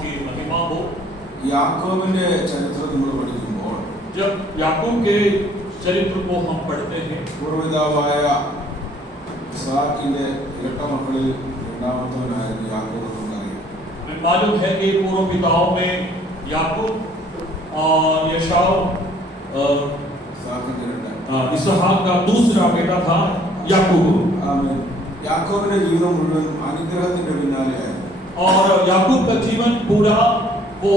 की महिमा हो। യാക്കോബിന്റെ ചരിത്രം നമ്മൾ പഠിക്കുമ്പോൾ जब याकूब के चरित्र को हम पढ़ते हैं, പൂർവ്വപിതാവായ ഇസ്ഹാക്കിന്റെ ഇരട്ട മക്കളിൽ രണ്ടാമത്തവനായിരുന്നു യാക്കോബ് എന്ന് നമുക്കറിയാം. हमें मालूम है कि पूर्व पिताओं में याकूब और एसाव ഇസ്ഹാക്കിന്റെ ഇരട്ട इसहाक का दूसरा बेटा था याकूब। ആമേൻ. യാക്കോബിന്റെ ജീവിതം മുഴുവൻ അനുഗ്രഹത്തിന്റെ പിന്നാലെയായിരുന്നു. और याकूब का जीवन पूरा वो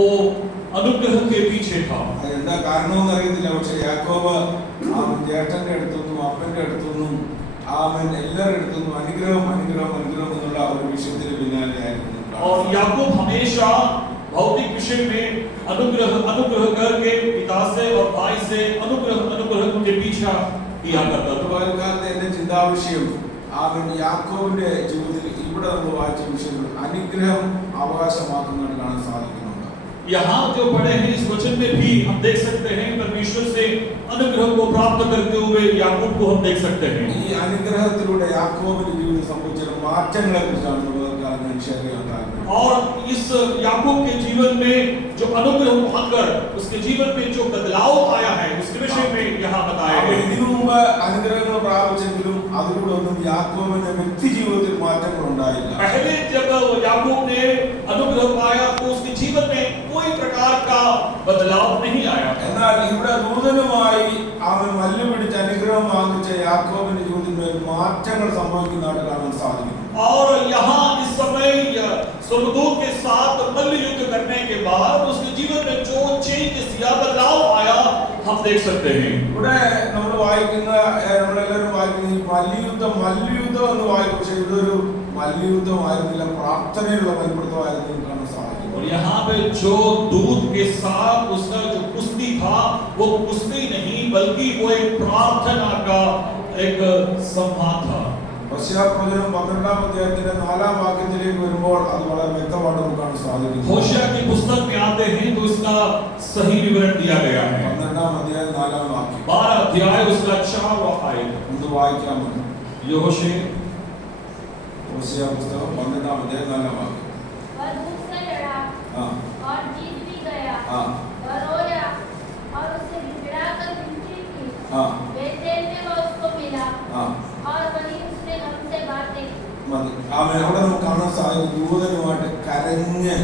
अनुग्रह के पीछे था। എന്താ കാരണമെന്ന് അറിയത്തില്ല. പക്ഷെ യാക്കോബ് ചേട്ടന്റെ അടുത്തൊന്നും അപ്പന്റെ അടുത്തൊന്നും എല്ലാവരുടെ അടുത്തൊന്നും അനുഗ്രഹം അനുഗ്രഹം അനുഗ്രഹം എന്നുള്ള ഒരു വിഷയത്തിന് പിന്നാലെയായിരുന്നു. और याकूब हमेशा भौतिक विषय में अनुग्रह अनुग्रह करके पिता से और भाई से अनुग्रह अनुग्रह के पीछा किया करता था। കാലത്ത് എന്റെ ചിന്താവിഷയം യാക്കോബിന്റെ ജീവിതത്തിൽ ഇവിടെ നമ്മൾ വായിച്ച വിഷയങ്ങൾ അനുഗ്രഹം അവകാശമാക്കുന്നതാണ് കാണാൻ സാധിക്കുന്നുണ്ട്. यहाँ जो पढ़े हैं इस वचन में भी हम देख सकते हैं परमेश्वर से अनुग्रह को प्राप्त करते हुए याकूब को हम देख सकते हैं। ഈ അനുഗ്രഹത്തിലൂടെ യാക്കോബിന്റെ ജീവിതത്തിൽ സംഭവിച്ച മാറ്റങ്ങളെ കുറിച്ചാണ് ഞാൻ ഷെയർ ചെയ്യാൻ താല്പര്യം. और इस याकूब के जीवन में जो अनुग्रह पाकर उसके जीवन में जो बदलाव आया है उसके विषय में यहाँ बताया गया है। ഇതിനു മുമ്പ് അനുഗ്രഹങ്ങൾ പ്രാപിച്ചെങ്കിലും അതിലൂടെ ഒന്നും യാക്കോബിന്റെ വ്യക്തി ജീവിതത്തിൽ മാറ്റങ്ങൾ ഉണ്ടായില്ല. पहले जब याकूब ने अनुग्रह पाया तो उसके जीवन में कोई प्रकार का बदलाव नहीं आया। എന്നാൽ ഇവിടെ നൂതനമായി അവൻ മല്ല് പിടിച്ച് അനുഗ്രഹം വാങ്ങിച്ച യാക്കോബിന്റെ ജീവിതത്തിൽ മാറ്റങ്ങൾ സംഭവിക്കുന്നതായിട്ട് കാണാൻ സാധിക്കും. और यहाँ इस समय स्वर्गदूत के साथ मल्ल युद्ध करने के बाद उसके जीवन में जो चेंजेस या बदलाव आया हम देख सकते हैं। ഇവിടെ നമ്മൾ വായിക്കുന്ന നമ്മളെല്ലാവരും വായിക്കുന്ന ഈ മല്യുദ്ധം എന്ന് വായിക്കും. പക്ഷെ ഇതൊരു മല്യുദ്ധമായിരുന്നില്ല, പ്രാർത്ഥനയുള്ള മൽപ്പിടുത്തമായിരുന്നു കാണാൻ സാധിക്കും. और यहाँ पे जो दूत के साथ उसका जो कुश्ती था वो कुश्ती नहीं बल्कि वो एक प्रार्थना का एक संवाद था। പ്രവചനം 12-ാം അധ്യായത്തിന്റെ 4-ാം വാക്യത്തിലേക്ക് വരുമ്പോൾ അത് വളരെ വ്യക്തമായിട്ട് നമുക്ക് കാണാൻ സാധിക്കും. होशिया की पुस्तक में आते हैं तो इसका सही विवरण दिया गया है। 12-ാം അധ്യായം 4-ാം വാക്യം 12 अध्याय उसका 4वां आयत ഒന്ന് വായിക്കാമോ? होशिया പുസ്തകം 12-ാം അധ്യായം 4-ാം വാക്യം. वह धूप से लड़ा और जीत भी गया। वह रोया और उसे गिड़गिड़ाकर विनती की। बेतेल में वह उसको मिला और वहीं उसने हमसे बातें की। അവിടെ നമുക്ക് കാണാൻ സാധിക്കും ദൂതനുമായിട്ട് കരഞ്ഞ്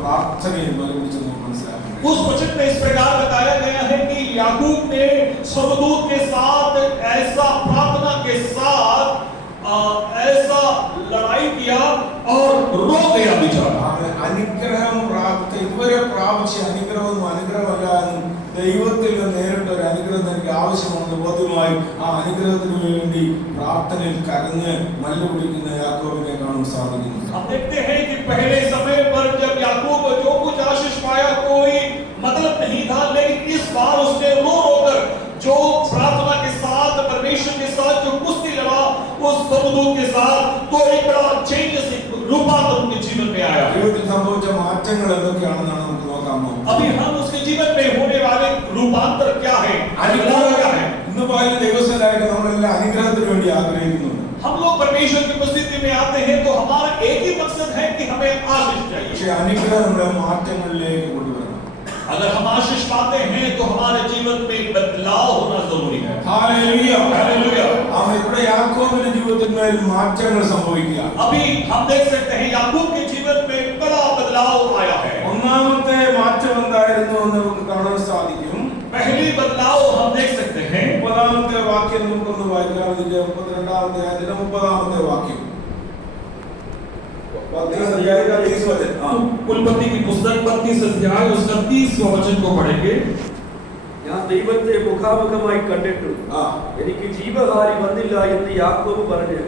പ്രാർത്ഥനയിൽ മലപിടിച്ചെന്ന് മനസ്സിലാക്കണം. उस वचन में इस प्रकार बताया गया है कि याकूब ने स्वर्गदूत के साथ ऐसा प्रार्थना के साथ ऐसा लड़ाई किया और रो गया बेचारा। അനുഗ്രഹം ഇതുവരെ പ്രാപിച്ച അനുഗ്രഹമല്ല എന്നും ദൈവത്തിൽ നേരിട്ട ഒരു അനുഗ്രഹം എനിക്ക് ആവശ്യമാണെന്ന് ബോധ്യമായി ആ അനുഗ്രഹത്തിന് വേണ്ടി പ്രാർത്ഥനയിൽ കരഞ്ഞ് മല്ല് പിടിക്കുന്ന യാക്കോബിനെ കാണാൻ സാധിക്കുന്നു. हम देखते हैं कि पहले समय पर जब याकूब जो कुछ आशीष पाया कोई मतलब नहीं था, लेकिन इस बार उसने रो रोकर जो प्रार्थना के साथ परमेश्वर के साथ जो कुश्ती लड़ा उस स्वर्गदूत के साथ तो एक बड़ा चेंजेस रूपांतर उनके जीवन में आया। ജീവിതത്തിൽ സംഭവിച്ച മാറ്റങ്ങൾ എന്തൊക്കെയാണെന്നാണ് നമുക്ക് നോക്കാമോ? अभी हम उसके जीवन में होने वाले रूपांतर क्या है, बदलाव क्या है? ഇന്ന് പറയുന്ന ദിവസത്തിലായിട്ട് നമ്മളെല്ലാം അനുഗ്രഹത്തിന് വേണ്ടി ആഗ്രഹിക്കുന്നുണ്ട്. हम लोग परमेश्वर की उपस्थिति में आते हैं तो हमारा एक ही मकसद है कि हमें आशीष चाहिए। പക്ഷേ അനുഗ്രഹം നമ്മുടെ മാറ്റങ്ങളിലേക്ക് കൊണ്ടുവരണം. अगर हम आशीष पाते हैं तो हमारे जीवन में बदलाव होना जरूरी है। Hallelujah hallelujah. हम ഇവിടെ യാക്കോബിന്റെ ജീവിതത്തിൽ മാറ്റങ്ങൾ സംഭവിക്കുക. अभी हम देख सकते हैं याकूब के जीवन में बड़ा बदलाव आया है। ഒന്നാമത്തെ മാറ്റം എന്തായിരുന്നു എന്ന് നമുക്ക് കാണാൻ സാധിക്കും. पहली बदलाव हम देख सकते हैं 30-ാമത്തെ വാക്യം നമുക്കൊന്ന് വായിക്കാം. ഇതിന്റെ 32-ാമത്തെ അധ്യായത്തിന്റെ 30-ാമത്തെ വാക്യം. उल्पत्ति की पुस्तक 32 अध्याय उसका 30वां वचन को पढ़ेंगे। ഞാൻ ദൈവത്തെ മുഖാമുഖമായി കണ്ടിട്ടു എനിക്ക് ജീവഹാരി വന്നില്ല എന്ന് യാക്കോബ് പറഞ്ഞു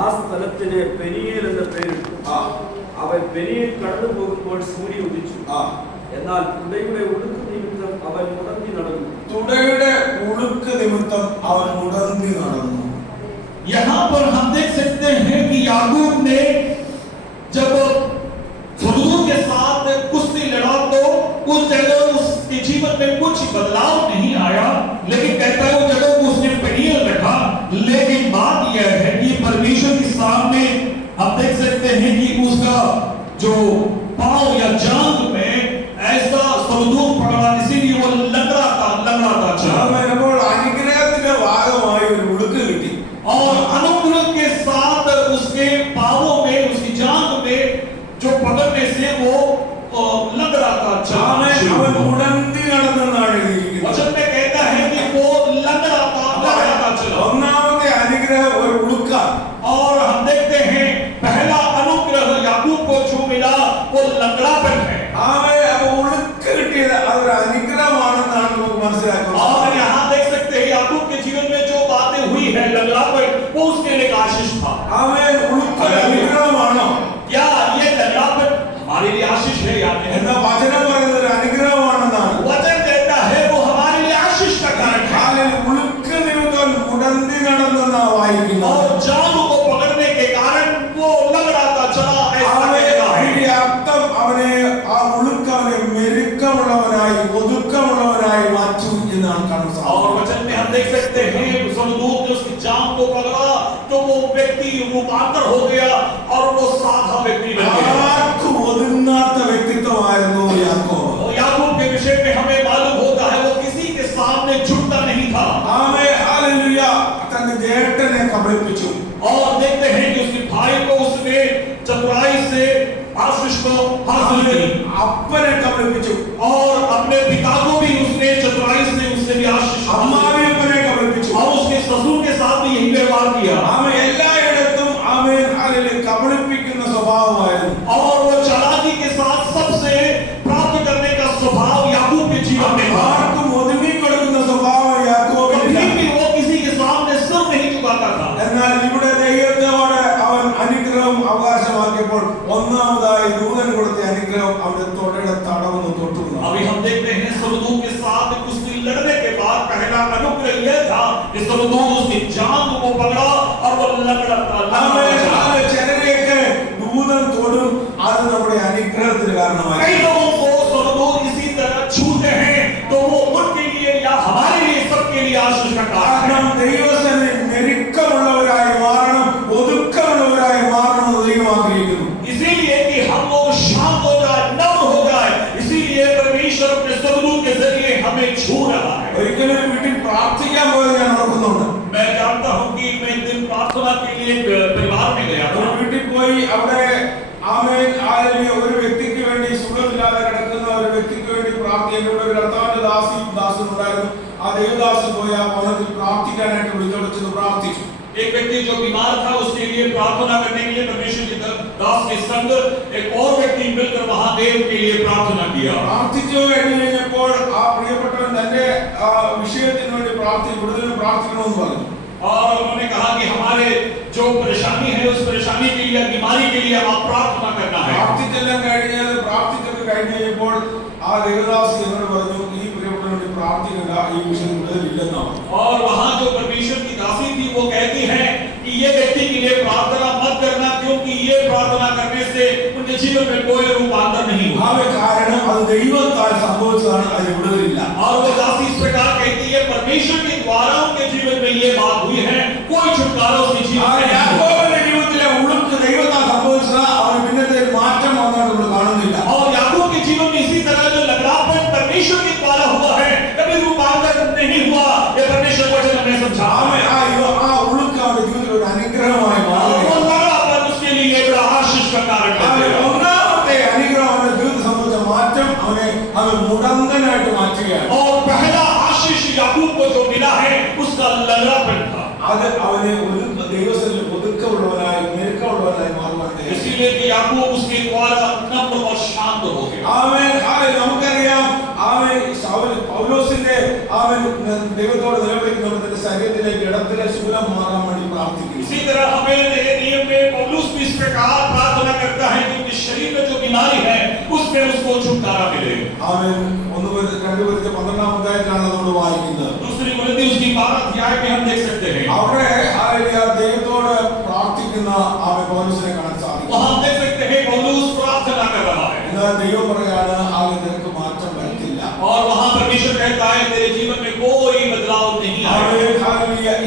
ആ സ്ഥലത്തിന് പെനിയേൽ എന്ന പേരിട്ടു. അവൻ പെനിയേൽ കടന്നു പോകുമ്പോൾ സൂര്യൻ ഉദിച്ചു. എന്നാൽ തുടയുടെ ഉടുക്ക് നിമിത്തം അവൻ മുടങ്ങി നടന്നു. यहाँ पर हम देख सकते हैं कि याकूब ने जब स्वर्गदूत के साथ कुश्ती लड़ा तो उस जगह उसके जीवन में कुछ बदलाव नहीं आया, लेकिन कहता है वो जगह को उसने पेनियल रखा। लेकिन बात यह है कि परमेश्वर के सामने हम देख सकते हैं कि उसका जो पांव या जान में से वो लग रहा था ആമേൻ. चलना। അവൻ മുടന്തി നടന്നെന്നാണ് എഴുതിയിരിക്കുന്നത്. वचन में कहता है कि वो लग रहा था चला। ഒന്നാമത്തെ അനുഗ്രഹം ഒരു ഉളുക്ക. और हम देखते हैं पहला अनुग्रह याकूब को जो मिला वो लंगड़ापन है। ആമേൻ. അപ്പോൾ ഉളുക്ക കിട്ടിയത് അതൊരു അനുഗ്രഹമാണെന്നാണ് നമുക്ക് മനസ്സിലാക്കുന്നത്. और यहाँ देख सकते हैं याकूब के जीवन में जो बातें हुई है लंगड़ापन वो उसके लिए एक आशीष था। ആമേൻ. ഉളുക്ക അനുഗ്രഹമാണോ? क्या ये लंगड़ापन हमारे लिए आशीष है या नहीं? എന്നാ വചനം പറയുന്നത് ഒരു അനുഗ്രഹമാണെന്നാണ്. वचन कहता है वो हमारे लिए आशीष का कारण है। ആമേൻ. ഉളുക്ക നിമിത്തം മുടന്തി നടന്നെന്നാ വായിക്കുന്നത്. और जादू को पकड़ने के कारण वो लग रहा था चला, ऐसा कहता है। അതിന്റെ അർത്ഥം അവനെ ആ ഉളുക്ക അവനെ മെരുക്കമുള്ളവനായി ഒതുക്കമുള്ളവനായി മാറ്റി എന്നാണ് കാണാൻ और സാധിക്കുന്നത്. वचन में हम देख सकते हैं स्वर्गदूत ने उसकी जान को पकड़ा तो वो व्यक्ति रूपांतर हो गया और वो साधा व्यक्ति बन गया। ആർക്കും ഒതുങ്ങാത്ത വ്യക്തിത്വമായിരുന്നു യാക്കോബ്. और याकूब के विषय में हमें मालूम होता है वो किसी के सामने झुकता नहीं था। ആമേൻ. ഹല്ലേലൂയ. തന്റെ ജേഷ്ഠനെ കബളിപ്പിച്ചു. और देखते हैं कि उसके भाई को उसने चतुराई से आशीष को हासिल की അപ്പനെ കബളിപ്പിച്ചു. और अपने पिता को भी उसने चतुराई से उससे भी आशीष हासिल അമ്മാവിയപ്പനെ കബളിപ്പിച്ചു. की और उसके ससुर के साथ भी यही व्यवहार किया। ആമേൻ. എല്ലായിടത്തും ആമേൻ ഹല്ലേലൂയ കബളിപ്പിക്കുന്ന സ്വഭാവമായിരുന്നു. और वो चालाकी के साथ सबसे प्राप्त करने का स्वभाव याकूब के जीवन में था। ആർക്കും ഒതുങ്ങി കൊടുക്കുന്ന സ്വഭാവം യാക്കോബിനില്ല. कभी भी वो किसी के सामने सिर नहीं झुकाता था। എന്നാൽ ഇവിടെ ദൈവത്തോട് അവൻ അനുഗ്രഹം അവകാശമാക്കിയപ്പോൾ ഒന്നാമതായി ദൂതൻ കൊടുത്ത അനുഗ്രഹം അവന്റെ തൊടയുടെ തടവെന്ന് തൊട്ടു. अभी हम देखते हैं स्वर्गदूत के साथ कुश्ती लड़ने के बाद पहला अनुग्रह यह था कि स्वर्गदूत उसकी जान को पकड़ा और वो लंगड़ा ചിലരെയൊക്കെ ദൂതൻ തൊടും. അത് നമ്മുടെ അനുഗ്രഹത്തിന് കാരണമായി. कई लोगों को स्वर्गदूत इसी तरह छूते हैं तो वो उनके लिए या हमारे लिए सबके लिए आशीष का कारण കാരണം ദൈവസേന മെരുക്കമുള്ളവരായി മാറണം, ഒതുക്കമുള്ളവരായി മാറണം എന്ന് ദൈവം ആഗ്രഹിക്കുന്നു. इसीलिए कि हम लोग शांत हो जाए, नम्र हो जाए, इसीलिए परमेश्वर अपने स्वर्गदूत के जरिए हमें छू रहा है। ഒരിക്കലും ഒരു വീട്ടിൽ പ്രാർത്ഥിക്കാൻ പോയത് ഞാൻ ഓർക്കുന്നുണ്ട്. मैं जानता हूं कि मैं एक दिन प्रार्थना के लिए परिवार में गया ഒരു था। വീട്ടിൽ പോയി അവിടെ ആമേൻ ഹല്ലേലൂയ ഒരു വ്യക്തിക്ക് വേണ്ടി സുഖമില്ലാതെ കിടക്കുന്ന ഒരു വ്യക്തിക്ക് വേണ്ടി പ്രാർത്ഥിക്കാൻ ഒരു കർത്താവിന്റെ ദാസൻ ഉണ്ടായിരുന്നു. ആ ദേവദാസൻ പോയി ആ ഭവനത്തിൽ പ്രാർത്ഥിക്കാനായിട്ട് വിളിച്ചോടിച്ചത് പ്രാർത്ഥിച്ചു. एक व्यक्ति जो बीमार था उसके लिए प्रार्थना करने के लिए परमेश्वर की दास के संग एक और व्यक्ति मिलकर वहां देव के लिए प्रार्थना किया। പ്രാർത്ഥിച്ചു കഴിഞ്ഞപ്പോൾ ആ പ്രിയപ്പെട്ടവൻ തന്റെ വിഷയത്തിന് വേണ്ടി കൂടുതൽ പ്രാർത്ഥിക്കണമെന്ന് പറഞ്ഞു. और उन्होंने कहा कि हमारे जो परेशानी है उस परेशानी के लिए, बीमारी के लिए आप प्रार्थना करना है। പ്രാർത്ഥിച്ചെല്ലാം പ്രാർത്ഥിച്ചൊക്കെ കഴിഞ്ഞപ്പോൾ ആ ദേവദാസ് എന്നോട് പറഞ്ഞു ഈ പ്രിയപ്പെട്ടവന് വേണ്ടി പ്രാർത്ഥിക്കണ്ട, ഈ വിഷയം കൂടുതലില്ലെന്നാണ്. और वहां जो परमेश्वर की दासी थी वो कहती है कि ये व्यक्ति के लिए प्रार्थना मत करना क्योंकि ये प्रार्थना करने से उनके जीवन में कोई रूपांतर नहीं होगा। കാരണം അത് ദൈവത്താൽ സംഭവിച്ചതാണ്, അതിന് വിടുതലില്ല. और वो दासी इस प्रकार कहती है परमेश्वर के द्वारा उनके जीवन में ये बात हुई है, कोई छुटकारा उसके जीवन में नहीं होगा। യാക്കോബിന്റെ ജീവിതത്തിലെ ഉളുക്ക് ദൈവത്താൽ സംഭവിച്ചത് അവന് പിന്നത്തെ മാറ്റം വന്നായിട്ട് നമ്മൾ കാണുന്നില്ല. और याकूब के जीवन में इसी तरह जो लगड़ापन परमेश्वर के द्वारा हुआ है, कभी रूपांतर नहीं हुआ। ये परमेश्वर वचन हमें समझा है। ആ ഉളുക്ക് അവന്റെ ജീവിതത്തിൽ ഒരു അനുഗ്രഹമായി മാറി. वो लगड़ापन उसके लिए एक बड़ा आशीष का कारण है। ഒന്നാമത്തെ അനുഗ്രഹം അവന്റെ ജീവിതത്തിൽ സംഭവിച്ച മാറ്റം അവൻ മുടന്തനായിട്ട് മാറ്റുകയാണ്. और पहला आशीष याकूब को जो मिला है उसका लगड़ापन था। അത് അവനെ ദൈവത്തിൽ ഒതുക്കമുള്ളവനായി മെരുക്കമുള്ളവനായി മാറുവാൻ. इसीलिए कि याकूब उसके द्वारा नम्र और शांत हो गया। ആമേൻ. നമുക്കറിയാം ആമേൻ പൗലോസിന്റെ ദൈവത്തോട് നിലവിളിക്കുന്നവർ തന്റെ ശരീരത്തിലേക്ക് ഇടത്തിലെ ശൂലം മാറാൻ വേണ്ടി പ്രാർത്ഥിക്കുന്നു. इसी तरह हमें नियम में पौलुस भी इस प्रकार प्रार्थना करता है कि उनके शरीर में जो बीमारी है उसमें उसको छुटकारा मिले। ആമേൻ. 1-12 അധ്യായത്തിലാണ് നമ്മൾ വായിക്കുന്നത്. दूसरी कुरिन्थी उसकी 12 अध्याय में हम देख सकते हैं। അവിടെ ദൈവത്തോട് പ്രാർത്ഥിക്കുന്ന പൗലോസിനെ കാണാൻ സാധിക്കും. वहां हम देख सकते हैं पौलुस प्रार्थना कर रहा है। എന്നാൽ ദൈവം പറയാണ് നിനക്ക് മാറ്റം വരുത്തില്ല. और वहां परमेश्वर कहता है तेरे जीवन में कोई बदलाव नहीं आएगा।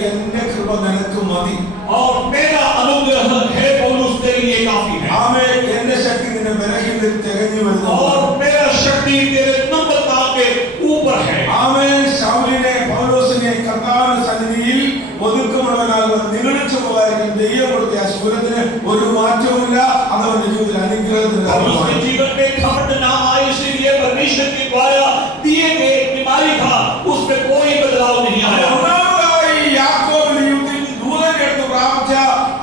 എന്റെ കൃപ നിനക്ക് മതി. और मेरा अनुग्रह है पौलुस तेरे लिए काफी है। ആമേൻ. എന്റെ ശക്തി നിന്റെ ബലഹീനതയിൽ തികഞ്ഞു വരുന്നു. और मेरा शक्ति तेरे नम्रता के ऊपर है। ആമേൻ. ശൗലിനെ പൗലോസിനെ കർത്താവിന്റെ സന്നിധിയിൽ ഒതുക്കമുള്ള ഉള്ളവനാകുവാൻ നിഗളിച്ചു പോകാതിരിക്കാൻ ദൈവം കൊടുത്ത ആ ശൂലത്തിന് ഒരു മാറ്റവുമില്ല. അത് അവന്റെ ജീവിതത്തിൽ അനുഗ്രഹത്തിന്റെ उसके जीवन में घमंड ना आए इसलिए परमेश्वर के द्वारा दिए गए बीमारी था उसमें कोई बदलाव नहीं आया। ഒന്നാമതായി യാക്കോബിന്റെ ജീവിതത്തിൽ ദൂതന്റെ അടുത്ത് പ്രാപിച്ച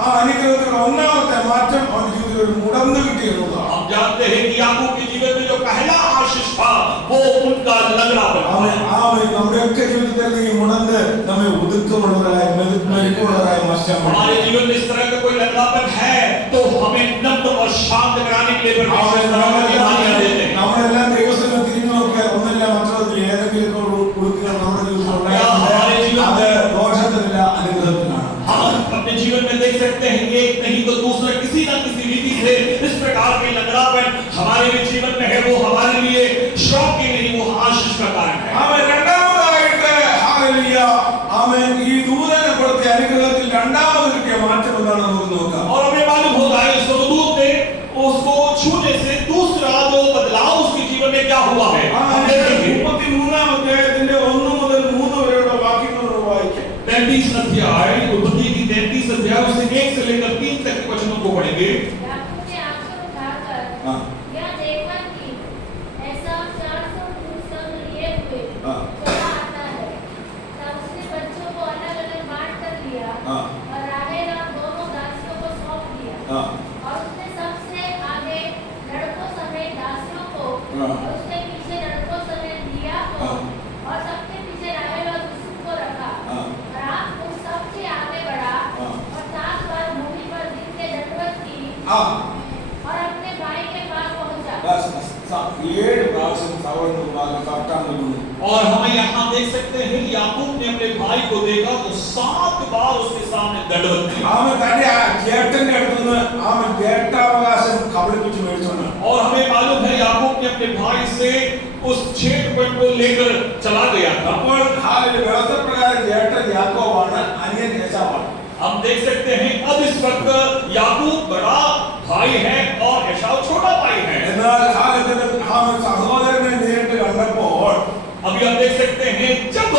ആ അനുഗ്രഹത്തിന്റെ ഒന്നാമത്തെ മാറ്റം അവന്റെ ജീവിതത്തിൽ ഒരു മുടന്ത് കിട്ടിയെന്നുള്ളതാണ്. हम जानते हैं कि याकूब के जीवन में जो पहला आशीष था वो उनका लंगड़ापन था। നമ്മുടെയൊക്കെ ജീവിതത്തിൽ ഈ മുടന്ത് നമ്മെ ഒതുക്കമുള്ളവരായ മെരുക്കുള്ളവരായ മാറ്റാൻ हमारे जीवन में इस तरह का कोई लंगड़ापन है तो हमें नम्र और शांत कराने के लिए परमेश्वर इस तरह की बीमारियां देते हैं। നമ്മളെല്ലാം ദൈവസഭ തിരിഞ്ഞു നോക്കിയാൽ ഒന്നല്ല മറ്റൊന്നിൽ ഏതെങ്കിലും ഉടുക്കുകൾ നമ്മുടെ ജീവിതത്തിൽ അത് ദോഷത്തിനല്ല അനുഗ്രഹത്തിനാണ്. हम अपने जीवन में देख सकते हैं एक नहीं तो दूसरा किसी न किसी रीति से इस प्रकार के लंगड़ापन हमारे भी जीवन में है वो हमारे लिए शौक के नहीं वो आशीष का कारण है। രണ്ടാമതായിട്ട് ഹല്ലേലൂയ ആമേൻ ഈ ദൂതനെ കൊടുത്ത അനുഗ്രഹത്തിൽ രണ്ടാമത് കിട്ടിയ മാറ്റം എന്താണെന്ന് നമുക്ക് നോക്കാം. और हमें मालूम होता है स्वर्गदूत ने उसको छूने से दूसरा जो बदलाव उसके जीवन में क्या हुआ है। 33-ാം അധ്യായത്തിന്റെ 1 മുതൽ 3 വരെയുള്ള വാക്യങ്ങൾ വായിക്കാം. 33 अध्याय उत्पत्ति की 33 अध्याय उससे 1 से लेकर 3 तक के वचनों को पढ़ेंगे। याकूब ने आंखें उठाकर यह देखा कि ऐसा 400 ऊँट संग लिए हुए चला आता है। तब उसने बच्चों को अलग-अलग बांट कर लिया और राहेल और दोनों दासियों को सौंप दिया। और उसने सबसे आगे लड़कों समेत दासियों को और उसके पीछे लड़कों समेत लिया को और सबके पीछे राहेल और यूसुफ को रखा। और आप उन सबके आगे बढ़ा और 7 बार भूमि पर गिर के दंडवत की और अपने भाई के पास पहुंचा। 7 പ്രാവശ്യം സവർണ്ണ കർത്താൻ നിന്നു. और हमें यहाँ देख सकते हैं कि याकूब ने अपने भाई को देखा तो 7 बार उसके सामने दंडवत की। ആമൻ തന്റെ ആ ജേട്ടന്റെ അടുത്തുനിന്ന് ആമൻ ജേഷ്ടാവകാശം കബളിപ്പിച്ച് മേടിച്ചോണ്ട്. और हमें मालूम है याकूब ने अपने भाई से उस क्षेत्रफल को लेकर चला गया था। അപ്പോൾ വ്യവസ്ഥ പ്രകാരം ജേട്ടൻ യാക്കോബാണ്, അനിയൻ ഏശാവാണ്. हम देख सकते हैं अब इस वक्त याकूब बड़ा भाई है और एसाव छोटा भाई है। എന്നാൽ ആമൻ സഹോദരനെ നേരിട്ട് കണ്ടപ്പോൾ अभी हम देख सकते हैं जब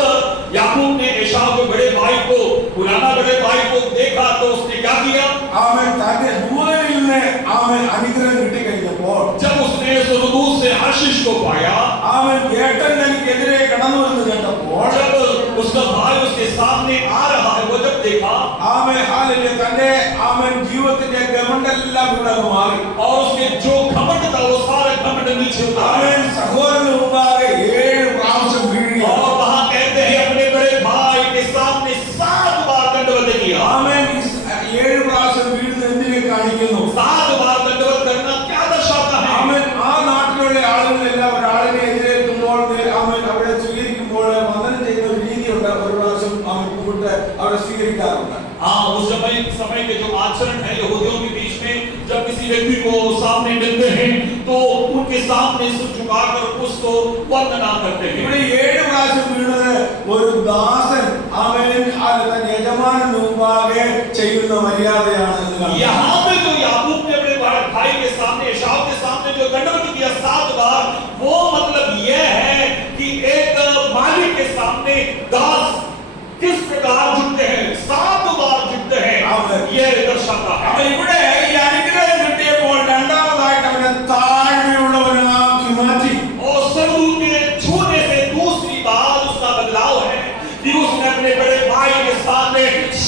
याकूब ने एसाव के बड़े भाई को पुराना बड़े भाई को देखा तो उसने क्या किया। ആമൻ തന്റെ ദൂതനിൽ നിന്ന് ആമൻ അനുഗ്രഹം കിട്ടിക്കഴിഞ്ഞപ്പോൾ जब उसने स्वर्गदूत से आशीष को पाया ആമൻ ജേട്ടൻ തനിക്കെതിരെ കടന്നു വരുന്നത് കേട്ടപ്പോൾ जब उसका भाई उसके सामने आ रहा है वो जब देखा ആമൻ ഹല്ലേലൂയ തന്റെ ആമൻ ജീവിതത്തിന്റെ ഗമണ്ഡെല്ലാം ഇവിടെ മാറി. और उसके जो घमंड था वो सारा घमंड नीचे उतारा। ആമൻ സഹോദരന് മുമ്പാകെ 7 പ്രാവശ്യം വീഴുക. और वहां कहते हैं अपने बड़े भाई के सामने 7 बार दंडवत किया। ആമൻ 7 പ്രാവശ്യം വീഴുന്നത് എന്തിനെ കാണിക്കുന്നു? 7 बार दंडवत करना क्या दर्शाता है। ആമൻ ആ നാട്ടിലുള്ള ആളുകളെല്ലാം ഒരാളിനെ എതിരേൽക്കുമ്പോൾ ആമൻ അവരെ സ്വീകരിക്കുമ്പോൾ വന്ദനം ചെയ്യുന്ന ഒരു രീതിയുണ്ട്. ഒരു പ്രാവശ്യം ആമൻ കൂട്ട് അവരെ സ്വീകരിക്കാറുണ്ട്. हाँ उस समय के जो आचरण है यहूदियों के बीच में जब किसी व्यक्ति को सामने मिलते हैं तो उनके सामने सिर झुकाकर उसको वंदना करते हैं। ഇവിടെ 7 പ്രാവശ്യം വീണത് ഒരു ദാസൻ ആമൻ തന്റെ യജമാനന് മുമ്പാകെ ചെയ്യുന്ന മര്യാദയാണ്. यहाँ पे जो याकूब ने अपने भाई के सामने एसाव के सामने जो दंडवत किया 7 बार वो मतलब यह है कि एक मालिक के सामने दास किस प्रकार झुकते हैं 7 बार झुकते हैं यह दर्शाता है। ഇവിടെ ഈ അനുഗ്രഹം കിട്ടിയപ്പോൾ രണ്ടാമതായിട്ട് അവനെ താഴ്മയുള്ളവനാക്കി മാറ്റി. और स्वर्गदूत के छूने से दूसरी बात उसका बदलाव है कि उसने अपने बड़े भाई के सामने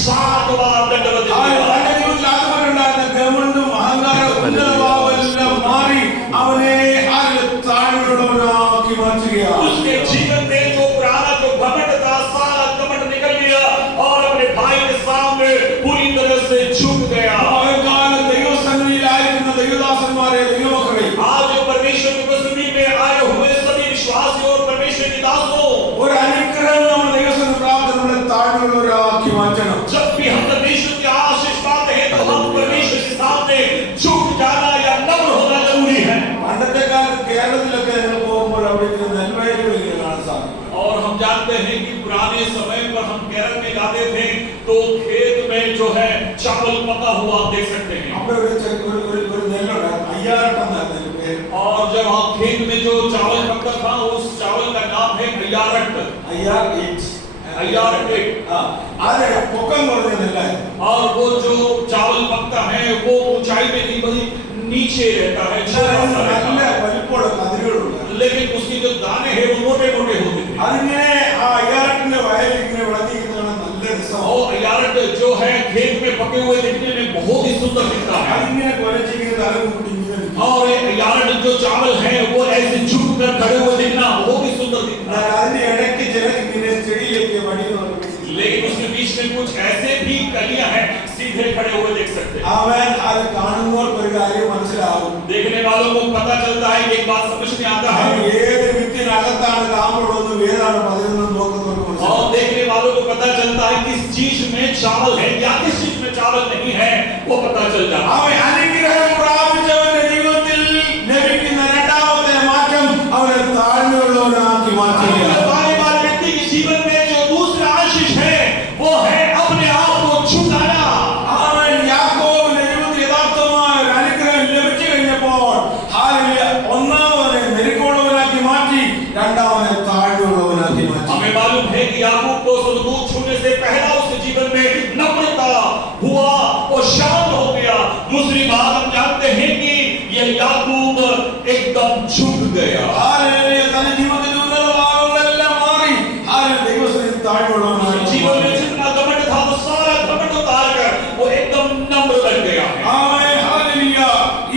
7 बार दंडवत किया। തന്റെ ജീവിതത്തിൽ അതുകൊണ്ടുണ്ടായിരുന്ന ഗമണ്ഡും അഹങ്കാരവും ഉന്നതഭാവമെല്ലാം മാറി അവനെ താഴ്മയുള്ളവനാക്കി മാറ്റുകയാണ്. उसके जीवन में जो पुराना जो घमंड था सारा घमंड निकल गया और अपने भाई के सामने पूरी तरह से झुक गया। അവകാലം ദൈവസന്നിധിയിലായിരിക്കുന്ന ദൈവദാസന്മാരെ ദൈവമക്കളെ आज परमेश्वर की उपस्थिति में आए हुए सभी विश्वासियों और परमेश्वर के दासों ഒരു അനുഗ്രഹം നമ്മൾ ദൈവസന്നിധി പ്രാപ്തി നമ്മളെ താഴ്മയുള്ളവരാക്കി മാറ്റണം. जब भी हम परमेश्वर की आशीष पाते हैं तो हम परमेश्वर के सामने झुक जाना या नम्र होना जरूरी है। പണ്ടത്തെ കാലത്ത് കേരളത്തിലൊക്കെ നിങ്ങൾ പോകുമ്പോൾ അവിടെ നെൽവയലുകൾ കാണാൻ സാധിക്കും. और हम जानते हैं कि पुराने समय पर हम केरल में जाते थे तो खेत में जो है चावल पका हुआ आप देख सकते हैं। അവിടെ ഒരു നെല്ലുണ്ട്, അയ്യാറട്ടം എന്നാണ് അതിന്റെ പേര്. और जब हम खेत में जो चावल पकता था उस चावल का नाम है अय्यारट। അയ്യാർ ഈറ്റ് അത് പൊക്കം കുറഞ്ഞതല്ല. और वो जो चावल पकता है वो ऊंचाई में नहीं बल्कि नीचे रहता है, നല്ല വലിപ്പമുള്ള കതിരുകളുണ്ട്. लेकिन उसके जो दाने हैं वो मोटे मोटे होते हैं। അതിങ്ങനെ ആ അയ്യാറിന്റെ വയലിൽ ഇങ്ങനെ വിളഞ്ഞിരിക്കുന്നതാണ് നല്ല രസം. और अयारट जो है खेत में पके हुए दिखने में बहुत ही सुंदर दिखता है। അതിങ്ങനെ കൊലച്ചിരിക്കുന്ന തലമുടി ഇങ്ങനെ നിൽക്കും. और अयारट जो चावल है वो ऐसे झुक कर खड़े हुए दिखना बहुत ही सुंदर दिखता है। അതിന്റെ ഇടയ്ക്ക് ചില ഇങ്ങനെ ചെടിയിലേക്ക് വടി നോക്കും. लेकिन उसके बीच में कुछ ऐसे भी कलियां हैं सीधे खड़े हुए देख सकते हैं। അവൻ അത് കാണുമ്പോൾ ഒരു കാര്യം മനസ്സിലാവും. देखने वालों को पता चलता है, एक बात समझ में आता है। ഏത് വിത്തിനകത്താണ് കാമ്പുള്ളതെന്നും ഏതാണ് പതിരെന്നും നോക്കുന്നവർക്ക് और മനസ്സിലാവും. देखने वालों को पता चलता है किस चीज में चावल है या किस चीज में चावल नहीं है, वो पता चल जाता है। അവൻ അനുഗ്രഹം പ്രാപിച്ചവന്റെ ജീവിതത്തിൽ ലഭിക്കുന്ന രണ്ടാമത്തെ മാറ്റം അവനെ താഴ്മയുള്ളവനാക്കി മാറ്റുക. वाले व्यक्ति के जीवन में जो दूसरा आशीष है वो है अपने आप को झुकाना। അവൻ യാക്കോബിന്റെ ജീവിതത്തിൽ യഥാർത്ഥമായ ഒരു അനുഗ്രഹം ലഭിച്ചു കഴിഞ്ഞപ്പോൾ ഒന്നാമനെ മെരുക്കമുള്ളവനാക്കി മാറ്റി, രണ്ടാമനെ താഴ്മയുള്ളവനാക്കി മാറ്റി. हमें मालूम है कि याकूब को स्वर्गदूत छूने से पहला उसके जीवन में नम्रता हुआ और शांत हो गया। दूसरी बात हम जानते हैं कि ये याकूब एकदम झुक गया। തന്റെ ജീവിതത്തിൽ ഉന്നത ഭാഗങ്ങളെല്ലാം മാറി ദൈവസ്ഥിതി താഴ്മയുള്ളവനായി. जीवन में जितना घमंड था वो सारा घमंड उतार कर वो एकदम नम्र बन गया है।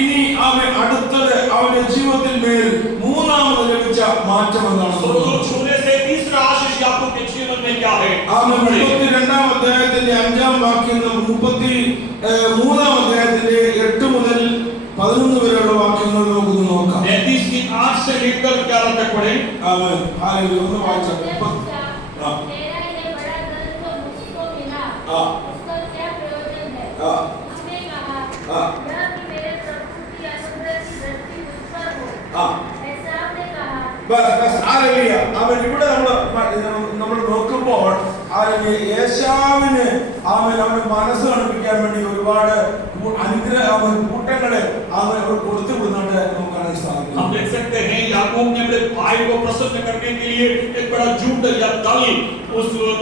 ഇനി അവൻ അടുത്തത് അവന്റെ ജീവിതത്തിൽ മേൽ മൂന്നാമത് ലഭിച്ച മാറ്റം എന്താണ്? स्वर्गदूत छूने से तीसरा आशीष याकूब के जीवन में क्या है? അവൻ 32-ാം അധ്യായത്തിന്റെ 5-ാം വാക്യം 33-ാം അധ്യായത്തിന്റെ 8 മുതൽ 11 വരെയുള്ള വാക്യങ്ങൾ നമുക്ക് നോക്കാം. 33 की 8 से लेकर 11 तक पढ़े। അവൻ ഒന്ന് വായിച്ചാൽ तेरा ये बड़ा धन जो मुझको मिला, उसका क्या प्रयोजन है? उसने कहा, यह कि मेरे प्रभु की अनुग्रह की दृष्टि मुझ पर हो। एसाव ने कहा, അവൻ ഇവിടെ നമ്മൾ നോക്കുമ്പോൾ യേശാവിന് അവന്റെ മനസ്സ് കാണിപ്പിക്കാൻ വേണ്ടി ഒരുപാട് അനുഗ്രഹ കൂട്ടങ്ങളെ അവൻ കൊടുത്തു വിടുന്നുണ്ട് നമുക്ക് കാണാൻ സാധിക്കും. हम देख सकते हैं याकूब ने अपने भाई को प्रसन्न करने के लिए एक बड़ा झुंड या दल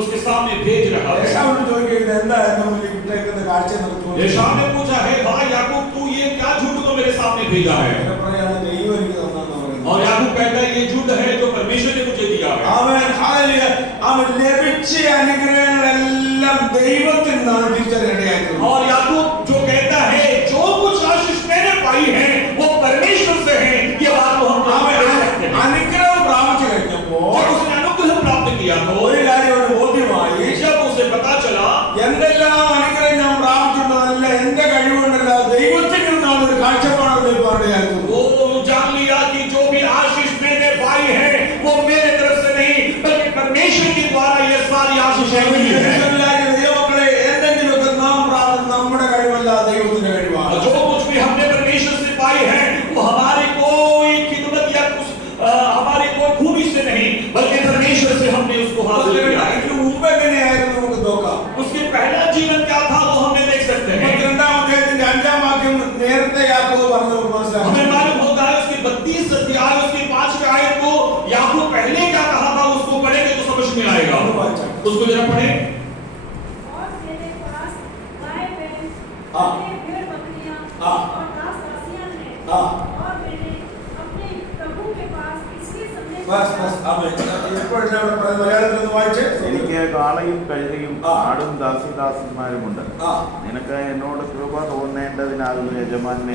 उसके सामने भेज रहा है। യേശാവിനോട് ചോദിക്കുന്നത് എന്തായിരുന്നു ഇട്ടേക്കുന്ന കാഴ്ച എന്നൊക്കെ ചോദിച്ചു. एसाव ने पूछा है, भाई याकूब तू ये क्या झुंड को मेरे सामने भेजा है? പറയാണ് ദൈവം എനിക്ക് തന്നെന്ന് പറയുന്നത്. और याकूब कहता है ये झुंड है जो परमेश्वर ने मुझे दिया है। അവൻ ലഭിച്ച അനുഗ്രഹങ്ങളെല്ലാം ദൈവത്തിൽ നിന്നാണ് തിരിച്ചറിയേണ്ടത്. और याकूब जो कहता है जो कुछ आशीष मैंने पाई है वो परमेश्वर से है, ये बात को हम അനുഗ്രഹം പ്രാപിച്ചു കഴിഞ്ഞപ്പോൾ जब उसने अनुग्रह प्राप्त किया तो ഒരു കാര്യം അവന് ബോധ്യമായി. जब उसे पता चला എന്തെല്ലാം അനുഗ്രഹം ഞാൻ പ്രാപിച്ചിട്ടുള്ളതല്ല എന്റെ കഴിവുകൊണ്ടല്ല ദൈവത്തിൽ നിന്നാണ് ഒരു കാഴ്ചപ്പാട് പറയുകയായിരുന്നു. वो जान लिया कि जो भी आशीष मैंने पाई है वो मेरे तरफ से नहीं बल्कि परमेश्वर के द्वारा ये सारी आशीषें मिली है। ദൈവമക്കളെ എന്തെങ്കിലുമൊക്കെ നാം നമ്മുടെ കഴിവല്ല ദൈവത്തിന്റെ കഴിവാണ്. जो कुछ भी हमने परमेश्वर से पाई है वो हमारे कोई खिदमत या कुछ हमारी कोई खूबी से नहीं बल्कि परमेश्वर से हमने उसको हासिल किया है। ഇതിനു മുമ്പ് എങ്ങനെയായിരുന്നു നമുക്ക് നോക്കാം. उसके पहला जीवन क्या था वो हमने देख सकते हैं। 32-ാം അധ്യായത്തിന്റെ 5-ാം വാക്യം നേരത്തെ യാക്കോബ് പറഞ്ഞത് മനസ്സിലാക്കാം. हमें मालूम होता है उसके 32 अध्याय उसके 5वें आयत को याकूब पहले क्या कहा था उसको पढ़ेंगे तो समझ में आएगा। उसको जरा पढ़े। और मेरे पास गाय बैल, भेड़ बकरियां हाँ। और दास दासियां हैं। हाँ। और मैंने अपने प्रभु के पास इसके सामने മലയാളത്തിൽ വായിച്ചേ. എനിക്ക് കാളയും കഴുതയും ആ. ആടും ദാസിദാസന്മാരുമുണ്ട്. നിനക്ക് എന്നോട് കൃപ തോന്നേണ്ടതിനാകുന്നു യജമാനെ.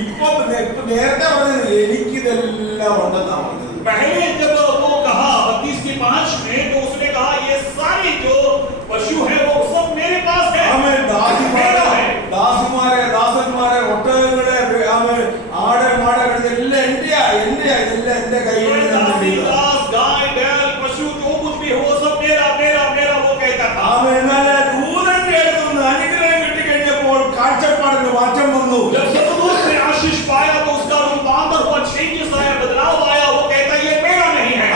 ഇപ്പൊ നേരത്തെ പറഞ്ഞത് എനിക്കിതെല്ലാം ഉണ്ടെന്നാണ് പറഞ്ഞത്. पहले जब वो कहा 32 के 5 में तो उसने कहा ये सारे जो पशु है वो सब मेरे पास है। ദാസിമാരെ ദാസന്മാരെ ഒട്ടകങ്ങളെ ആട് മാടകൾ ഇതെല്ലാം എന്റെയാ ഇതെല്ലാം എന്റെ കയ്യിൽ दास गाय बैल पशु जो कुछ भी हो सब मेरा मेरा मेरा वो कहता था। എന്നാല് ദൂതന്റെ അടുത്ത് നിന്ന് അനുഗ്രഹം കിട്ടിക്കഴിഞ്ഞപ്പോൾ കാഴ്ചപ്പാടിന് മാറ്റം വന്നു. जब स्वर्गदूत ने आशीष पाया तो उसका रूपांतर हुआ, चेंजेस आया, बदलाव आया। वो कहता ये मेरा नहीं है,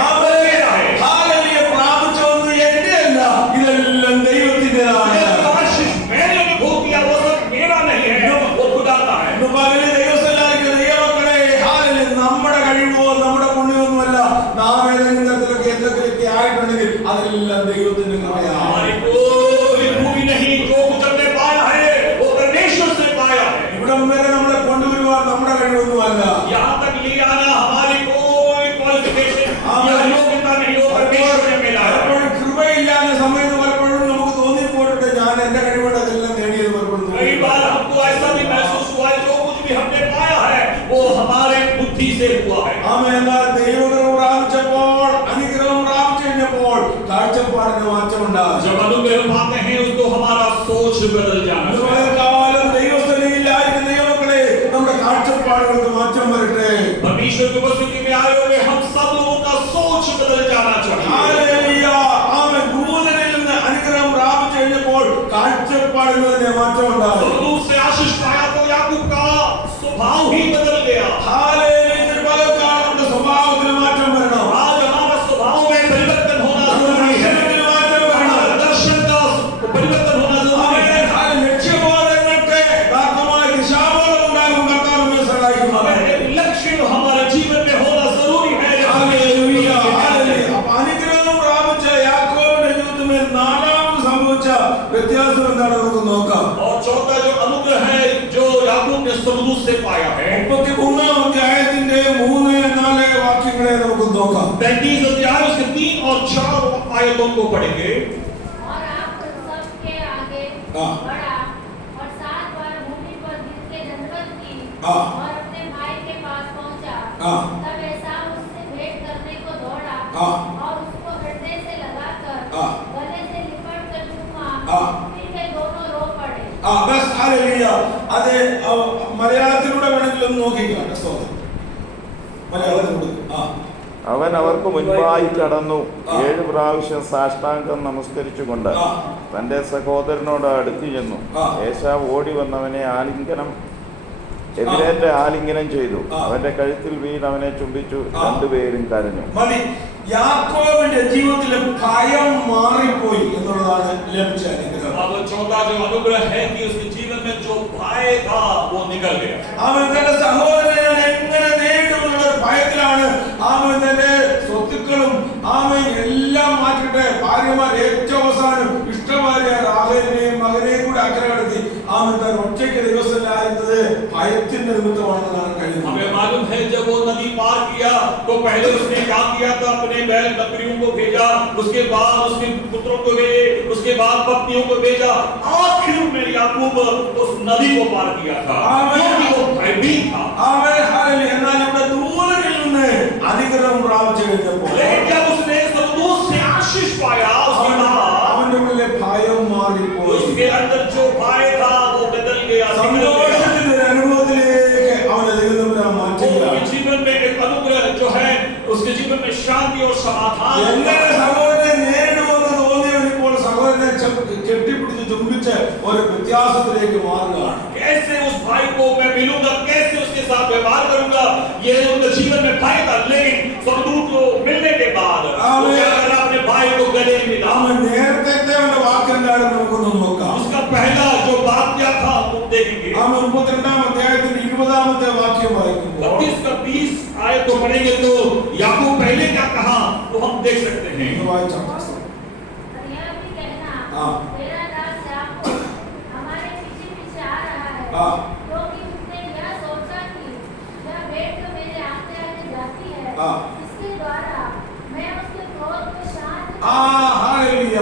मेरा है। ഹാലലുയ പ്രാപിച്ചതൊന്നും എന്റെയല്ല, ഇതെല്ലാം ദൈവത്തിന്റേതാണ്. आशीष मैंने अनुभव किया वो सब मेरा नहीं है, वो खुदा का है। പകല് ദൈവസ്ഥലായിരിക്കുന്ന ദൈവമക്കളെ ഹാലലുയ നമ്മുടെ കഴിവോ നമ്മുടെ പുണ്യമൊന്നുമല്ല. നാം ഏതെങ്കിലും തരത്തിലൊക്കെ എന്തൊക്കെ ആയിട്ടുണ്ടെങ്കിൽ അതെല്ലാം ദൈവത്തിന്റെ കൃപയാണ്. ഇവിടം വരെ നമ്മളെ കൊണ്ടുവരുവാൻ നമ്മുടെ കഴിവൊന്നുമല്ല. പലപ്പോഴും കൃപയില്ലാത്ത സമയത്ത് പലപ്പോഴും നമുക്ക് തോന്നിപ്പോയിട്ട് ഞാൻ എന്റെ കഴിവുകൊണ്ട് അതെല്ലാം നേടിയത് പലപ്പോഴും ദൈവകൃപ പ്രാപിച്ചപ്പോൾ അനുഗ്രഹം പ്രാപിച്ചു കഴിഞ്ഞപ്പോൾ കാഴ്ചപ്പാടിന് മാറ്റമുണ്ടാകും. ദൈവസ്ഥലയിലായിരിക്കുന്ന ദൈവമക്കളെ നമ്മുടെ കാഴ്ചപ്പാടുകൾക്ക് മാറ്റം വരട്ടെ. परमेश्वर की उपस्थिति में आए हुए हम सब लोगों का सोच बदल जाना चाहिए. ദൂതനിൽ നിന്ന് അനുഗ്രഹം പ്രാപിച്ചു കഴിഞ്ഞപ്പോൾ കാഴ്ചപ്പാടുകളിൽ മാറ്റം ഉണ്ടാകും. स्वर्गदूत से आशीष पाया तो याकूब का स्वभाव ही बदल गया. നമ്മുടെ സ്വഭാവത്തിന് മാറ്റം വരണം. आज हमारा स्वभाव में परिवर्तन होना जरूरी है. हमारे दर्शन का परिवर्तन होना जरूरी है. ലക്ഷ്യബോധങ്ങൾക്ക് യഥാർത്ഥമായ ദിശാബോധം ഉണ്ടാകും. കർത്താവിനെ സഹായിക്കും. लक्ष्य हमारे जीवन में होना जरूरी है. അനുഗ്രഹം പ്രാപിച്ച യാക്കോബിന്റെ ജീവിതത്തിൽ നാലാമത് സംഭവിച്ച വ്യത്യാസം എന്താണ് നമുക്ക് നോക്കാം. और चौथा जो अनुग्रह है जो याकूब ने स्वर्गदूत से पाया है 33 अध्यायത്തിന്റെ 3-4 വാക്യങ്ങളെ നമുക്ക് നോക്കാം. 35 अध्याय उसके 3 और 4 आयतों को पढ़ेंगे. और आप सबके आगे बढ़ा और 7 बार भूमि पर गिर के दंडवत की और अपने भाई के पास पहुंचा. तब एसाव उससे भेंट करने को दौड़ा और उसको हृदय से लगाकर गले से लिपट कर चूमा. फिर वे दोनों रो पड़े. Bus hallelujah. അത് മലയാളത്തിലൂടെ വേണമെങ്കിൽ ഒന്ന് നോക്കിക്കാട്ടെ. മലയാളത്തിലൂടെ അവൻ അവർക്ക് മുൻപായി കടന്നു 7 പ്രാവശ്യം സാഷ്ടാംഗം നമസ്കരിച്ചുകൊണ്ട് തന്റെ സഹോദരനോട് അടുത്തു ചെന്നു. ഏശാവ് ഓടി വന്നവനെ ആലിംഗനം ചെയ്തു. അവന്റെ കഴുത്തിൽ വീണ് അവനെ ചുംബിച്ചു. രണ്ടുപേരും കരഞ്ഞു. യാക്കോബിന്റെ ജീവിതത്തിലെ ഭയം മാറിപ്പോയി എന്നുള്ളതാണ് ലഭിച്ച അനുഗ്രഹം. अब चौथा जो अनुग्रह है कि उसके जीवन में जो भय था वो निकल गया. അവൻ തന്റെ സഹോദരനെ എങ്ങനെ നേരിടുമെന്നുള്ള ഭയത്തിലാണ്. അവൻ തന്റെ സ്വത്തുക്കളും അവൻ എല്ലാം മാറ്റിട്ട് ഭാര്യമാർ ഏറ്റവും അവസാനം ഇഷ്ടഭാര്യ റാഹേലിനെയും മകനെയും കൂടി അക്കരെ കടത്തി അവൻ താൻ ഒറ്റയ്ക്ക് ദിവസത്തിലായിരുന്നത് ഭയത്തിന്റെ നിമിത്തമാണെന്നാണ് കഴിയുന്നത്. हमें मालूम है जब वो नदी पार किया तो पहले उसने क्या किया था, अपने बैल बकरियों को भेजा, उसके बाद उसके पुत्रों को भेजे, उसके बाद पत्नियों को भेजा, आखिर में याकूब उस नदी को पार किया था. क्योंकि वो भयभीत था. എന്നാൽ ഇവിടെ ദൂതനിൽ നിന്ന് അനുഗ്രഹം പ്രാപിച്ചു കഴിഞ്ഞപ്പോൾ जब उसने स्वर्गदूत से आशीष पाया उसके बाद അവന്റെ ഉള്ളിലെ ഭയം മാറിപ്പോയി. उसके अंदर जो भय था वो बदल गया. സന്തോഷത്തിന്റെ ഒരു അനുഭവത്തിലേക്ക് അവനെ ദൈവം മാറ്റുകയാണ്. जीवन में एक अनुग्रह जो है उसके जीवन में शांति और समाधान. എങ്ങനെ സഹോദരനെ നേരിടുമെന്ന് തോന്നിയപ്പോൾ സഹോദരനെ കെട്ടിപ്പിടിച്ച് ചുംബിച്ച് ഒരു വ്യത്യാസത്തിലേക്ക് മാറുകയാണ്. कैसे उस भाई को मैं मिलूंगा, कैसे उसके साथ व्यवहार करूंगा, ये उनके जीवन में भय था. लेकिन स्वर्गदूत को मिलने के बाद अपने भाई को गले मिला. നേരത്തെ അവന്റെ വാക്കെന്താണെന്ന് നമുക്കൊന്ന് നോക്കാം. उसका पहला जो बात क्या था वो देखेंगे. 32 अध्यायത്തിന്റെ 20 वाक्य वाइकुമ്പോൾ 32 का 20 आयत को पढ़ेंगे तो याकूब पहले क्या कहा तो हम देख सकते हैं. और यह भी कहना तेरा दास याकूब हमारे पीछे पीछे आ रहा है. क्योंकि उसने यह सोचा कि यह भेंट जो मेरे आगे आगे जाती है इसके द्वारा मैं उसके क्रोध को शांत. ഹല്ലേലൂയ.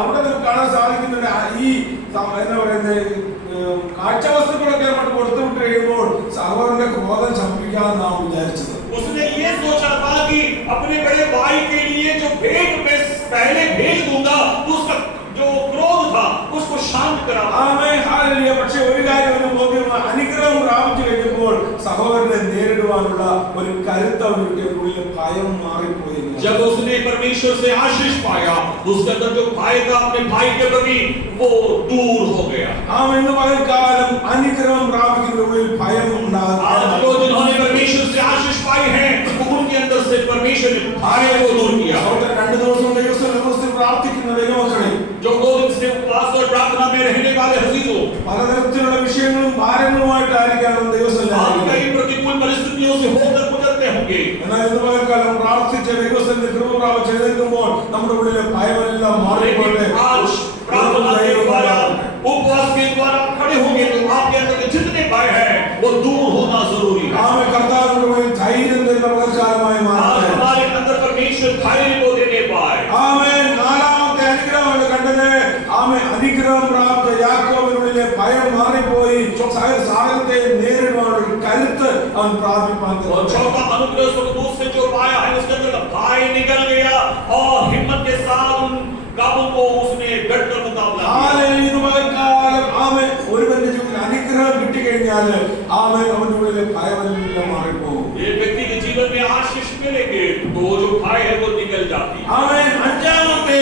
അവിടെ നമുക്ക് കാണാൻ സാധിക്കുന്നുണ്ട്. ഈ എന്താ പറയുന്നത് കാഴ്ചവസ്തുക്കളൊക്കെ നമ്മൾ കൊടുത്തുവിട്ട് കഴിയുമ്പോൾ സഹോദരന്റെ ക്രോധം ശമിപ്പിക്കാമെന്ന് നാം വിചാരിച്ചത്. उसने ये सोचा था कि अपने बड़े भाई के लिए जो भेंट मैं पहले भेज दूंगा तो उसका जो क्रोध था उसको शांत करा. പക്ഷെ ഒരു കാര്യം ഒരു ബോധ്യമാണ്. അനുഗ്രഹം പ്രാപിച്ചു കഴിഞ്ഞപ്പോൾ സഹോദരനെ നേരിടുവാനുള്ള ഒരു കരുത്ത് അവരുടെ ഉള്ളിൽ ഭയം മാറിപ്പോയി. जब उसने परमेश्वर से आशीष पाया उसके अंदर जो भय था अपने भाई के प्रति वो दूर हो गया. ഇന്ന് പകൽക്കാലം അനുഗ്രഹം പ്രാപിക്കുന്ന ഉള്ളിൽ ഭയം ഉണ്ടാകും. जो जिन्होंने परमेश्वर से आशीष पाई है उनके अंदर से परमेश्वर ने भय को दूर किया. 2 ദിവസം ദൈവത്തിൽ പ്രാർത്ഥിക്കുന്ന ദൈവമക്കളെ, जो 2 दिन से उपवास और प्रार्थना में रहने वाले हसीजों, പലതരത്തിലുള്ള വിഷയങ്ങളും ഭാരങ്ങളുമായിട്ടായിരിക്കണം ദൈവത്തിൽ कई प्रतिकूल परिस्थितियों परिस्थितियों से होकर गुजरते होंगे। എന്നാൽ ഇന്ന് പകൽക്കാലം പ്രാർത്ഥിച്ച ദൈവസന്നിധിയിൽ കൃപ പ്രാപിച്ച് എഴുന്നേൽക്കുമ്പോൾ നമ്മുടെ ഉള്ളിലെ ഭയമെല്ലാം മാറിക്കൊണ്ട് आज प्रार्थना के द्वारा उपवास के द्वारा खड़े होंगे तो आपके अंदर के जितने भय हैं वो दूर होना जरूरी है। ആമേ കർത്താവിന്റെ വഴി ധൈര്യം തരുന്ന പകൽക്കാലമായി आज മാറട്ടെ. हमारे अंदर परमेश्वर धैर्य को देने पाए। ആമേ നാലാമത്തെ അനുഗ്രഹമാണ് കണ്ടത്. ആമേ അനുഗ്രഹം പ്രാപ്ത യാക്കോബിനുള്ളിലെ ഭയം മാറിപ്പോയി സാഹചര്യത്തെ നേരിടുവാനുള്ള ഒരു കരുത്ത് അവൻ പ്രാപിപ്പാൻ और चौथा अनुग्रह स्वर्गदूत से जो पाया है उसके अंदर भय निकल गया और हिम्मत के साथ उन कामों को उसने डटकर मुकाबला किया। ആമേ ഒരുവന്റെ ജീവിതത്തിൽ അനുഗ്രഹം കിട്ടിക്കഴിഞ്ഞാൽ ആമേ അവന്റെ ഉള്ളിലെ ഭയമെല്ലാം മാറിപ്പോകും. एक व्यक्ति के जीवन में आशीष मिलेंगे तो वो जो भय है वो निकल जाती है। ആമേ അഞ്ചാമത്തെ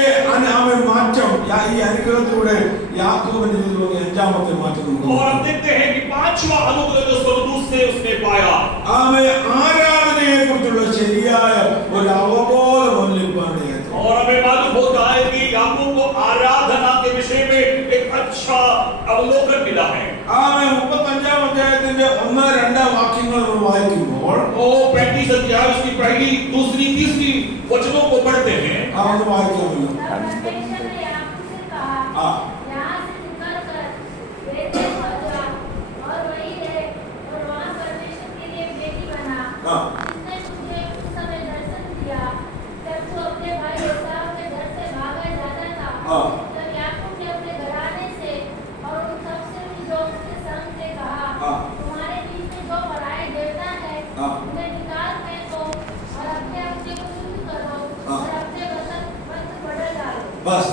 ആമേ മാറ്റം ഈ അനുഗ്രഹത്തിലൂടെ യാക്കോബിന്റെ ജീവിതത്തിലെ അഞ്ചാമത്തെ മാറ്റം നമുക്ക് और हम देखते हैं कि पांचवा अनुग्रह जो स्वर्गदूत से उसने पाया ആമേ ആരാധനയെ കുറിച്ചുള്ള ശരിയായ ഒരു അവബോധം അവനിലാണ്. और हमें मालूम होता है कि याकूब को आराधना के विषय में एक अच्छा अवलोकन मिला है। ആമേ 35-ാം അധ്യായത്തിന്റെ 1-2 വാക്യങ്ങൾ നമ്മൾ വായിക്കുമ്പോൾ वो 35 अध्याय उसकी पहली दूसरी तीसरी वचनों को पढ़ते हैं। അത് വായിക്കാമല്ലോ. परमेश्वर ने याकूब से कहा, यहाँ से निकलकर बेतेल को जा और वहीं रह और वहाँ परमेश्वर के लिए बेदी बना, जिसने तुझे उस समय दर्शन दिया जब तू अपने भाई एसाव के घर से भागा जाता था। तब याकूब ने अपने घराने से और उन सबसे भी जो उसके संग थे कहा, तुम्हारे बीच में जो पराए देवता है उन्हें निकाल फेंको और अपने अपने को शुद्ध करो और अपने वस्त्र बदल डालो। ബസ്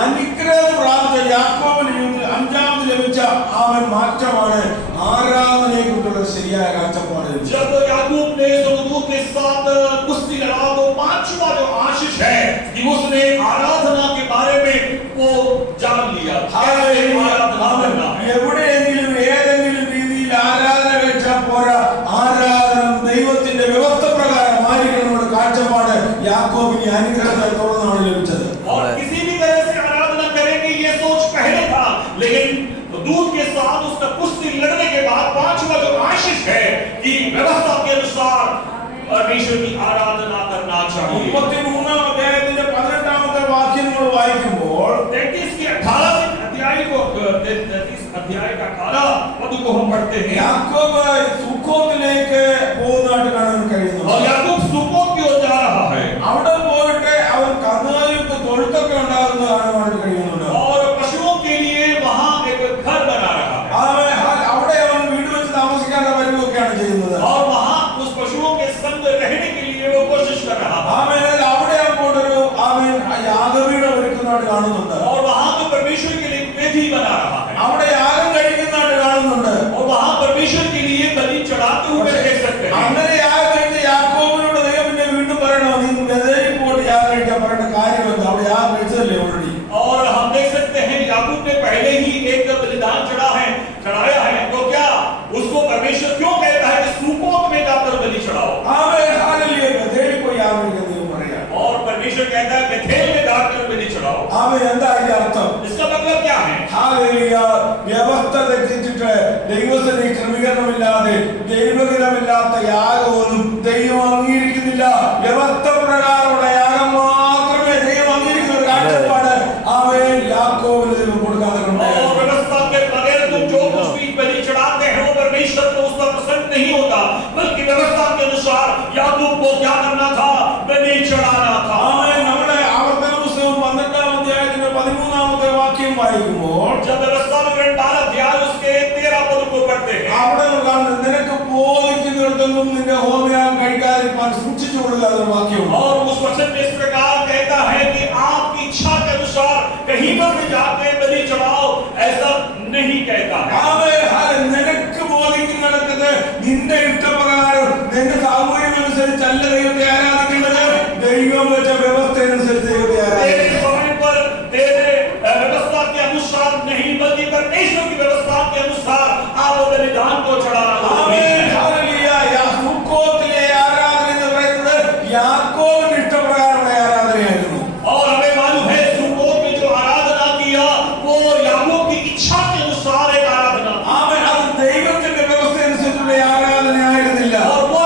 അനുഗ്രഹം പ്രാപ്ത യാക്കോബിന്റെ ജീവിതത്തിൽ അഞ്ചാമത് ലഭിച്ച ആമേ മാറ്റമാണ് ആരാധനയെ കുറിച്ചുള്ള ശരിയായ കാഴ്ചപ്പാട്. जब याकूब ने स्वर्गदूत के साथ कुश्ती लड़ा तो पांचवा जो आशीष है कि उसने आराधना के बारे में वो जान लिया। आराधना करना है। എവിടെയെങ്കിലും ഏതെങ്കിലും രീതിയിൽ ആരാധന കഴിച്ചാൽ പോരാ, ആരാധന ദൈവത്തിന്റെ വ്യവസ്ഥ പ്രകാരം ആയിരിക്കണം കാഴ്ചപ്പാട് യാക്കോബിന് അനുഗ്രഹത്തെ തുടർന്നാണ് ലഭിച്ചത്. और किसी भी तरह से आराधना करेंगे ये सोच पहले था, लेकिन दूत के साथ उसका कुश्ती लड़ने के बाद पांचवा जो आशीष है कि व्यवस्था के अनुसार परमेश्वर की आराधना करना चाहिए। 33-ാം അധ്യായത്തിന്റെ 18-ാമത്തെ വാക്യം നമ്മൾ വായിക്കുമ്പോൾ 33 के 18 अध्याय को 33 अध्याय का 18 पद को हम पढ़ते हैं। യാക്കോബ് സുക്കോത്തിലേക്ക് പോകുന്നതായിട്ട് കാണാൻ കഴിയുന്നു. और याकूब सुकोत की ओर जा रहा है അവിടെ പോയിട്ട് അവൻ കന്നുകാലികൾക്ക് തൊഴുത്തൊക്കെ ഉണ്ടാകുന്ന കാണാനായിട്ട് കഴിയുന്നുണ്ട്. और पशुओं के लिए वहां एक घर बना रहा है അവിടെ അവൻ വീട് വെച്ച് താമസിക്കാനുള്ള പരിവൊക്കെയാണ് ചെയ്യുന്നത്. और वहां उस पशुओं के संग रहने के लिए वो कोशिश कर रहा है। അവിടെ അവൻ പോയിട്ടൊരു യാഗപീഠം ഒരുക്കുന്നതായിട്ട് കാണുന്നുണ്ട്. और वहां तो परमेश्वर के लिए वेदी बना रहा है അവിടെ യാഗം കഴിക്കുന്നതായിട്ട് കാണുന്നുണ്ട്. और वहां परमेश्वर के लिए बलि चढ़ाते हुए देख सकते हैं। അങ്ങനെ യാഗം കഴിച്ച് യാക്കോബിനോട് ദൈവം പിന്നെ വീണ്ടും പറയണോ, നീ ബഥേലിൽ പോയിട്ട് യാഗം കഴിക്കാൻ പറയേണ്ട കാര്യമെന്ത്, അവിടെ യാഗം കഴിച്ചതല്ലേ ഓൾറെഡി. और हम देख सकते हैं याकूब ने पहले ही एक बलिदान चढ़ाया है तो क्या उसको परमेश्वर क्यों कहता है कि सुकोत में जाकर बलि चढ़ाओ। ബഥേലിൽ പോയി യാഗം കഴിക്കാൻ ദൈവം പറയാ. और परमेश्वर कहता है बेथेल में जाकर बलि चढ़ाओ। എന്താ അതിന്റെ അർത്ഥം? इसका मतलब क्या है? വ്യവസ്ഥ തെറ്റിച്ചിട്ട് ദൈവത്തിന് ക്രമീകരണമില്ലാതെ ദൈവഹിതമില്ലാത്ത യാഗമൊന്നും ദൈവം അംഗീകരിക്കുന്നില്ല. വ്യവസ്ഥ പ്രകാരമുള്ള യാഗം മാത്രമേ ദൈവം അംഗീകരിക്കുന്ന ഒരു കാഴ്ചപ്പാട് അവൻ യാക്കോബിന് ദൈവം കൊടുക്കാതെ और व्यवस्था के बगैर तुम जो कुछ भी बलि चढ़ाते हैं वो परमेश्वर को उसका पसंद नहीं होता, बल्कि व्यवस्था के अनुसार याकूब को क्या करना था, बलि चढ़ाना था। നമ്മുടെ ആവർത്തന പുസ്തകം 12-ാം അധ്യായത്തിന്റെ 13-ാമത്തെ വാക്യം വായിക്കുമ്പോൾ जब व्यवस्था में 12 अध्याय उसके 13 पद को पढ़ते हैं അവിടെ കാണുന്നത് നിനക്ക് ബോധിക്കുന്നിടത്തൊന്നും നിന്റെ ഹോമയാഗം കഴിക്കാതിരിക്കാൻ സൂക്ഷിച്ചു കൊടുക്കാതെ വാക്യമുണ്ട്. और उस वचन में इस प्रकार कहता है कि आपकी इच्छा के अनुसार कहीं पर भी जाके बलि चढ़ाओ, ऐसा नहीं कहता है। നിനക്ക് ബോധിക്കുന്നിടത്ത് നിന്റെ ഇഷ്ടപ്രകാരം നിന്റെ സൗകര്യമനുസരിച്ചല്ല ദൈവത്തെ ആരാധിക്കേണ്ടത്, ദൈവം വെച്ച വ്യവസ്ഥ അനുസരിച്ച് ദൈവത്തെ ആരാധിക്കണം. तेरे व्यवस्था के अनुसार नहीं, बल्कि परमेश्वर की व्यवस्था के अनुसार आप बलिदान को चढ़ाना। സുക്കോത്തിലെ ആരാധന എന്ന് പറയുന്നത് യാക്കോബിന്റെ ഇഷ്ടപ്രകാരമുള്ള ആരാധനയായിരുന്നു. और हमें मालूम है सुकोत में जो आराधना किया वो याकूब की इच्छा के अनुसार एक आराधना। അത് ദൈവത്തിന്റെ വ്യവസ്ഥ അനുസരിച്ചുള്ള ആരാധനയായിരുന്നില്ല. और वो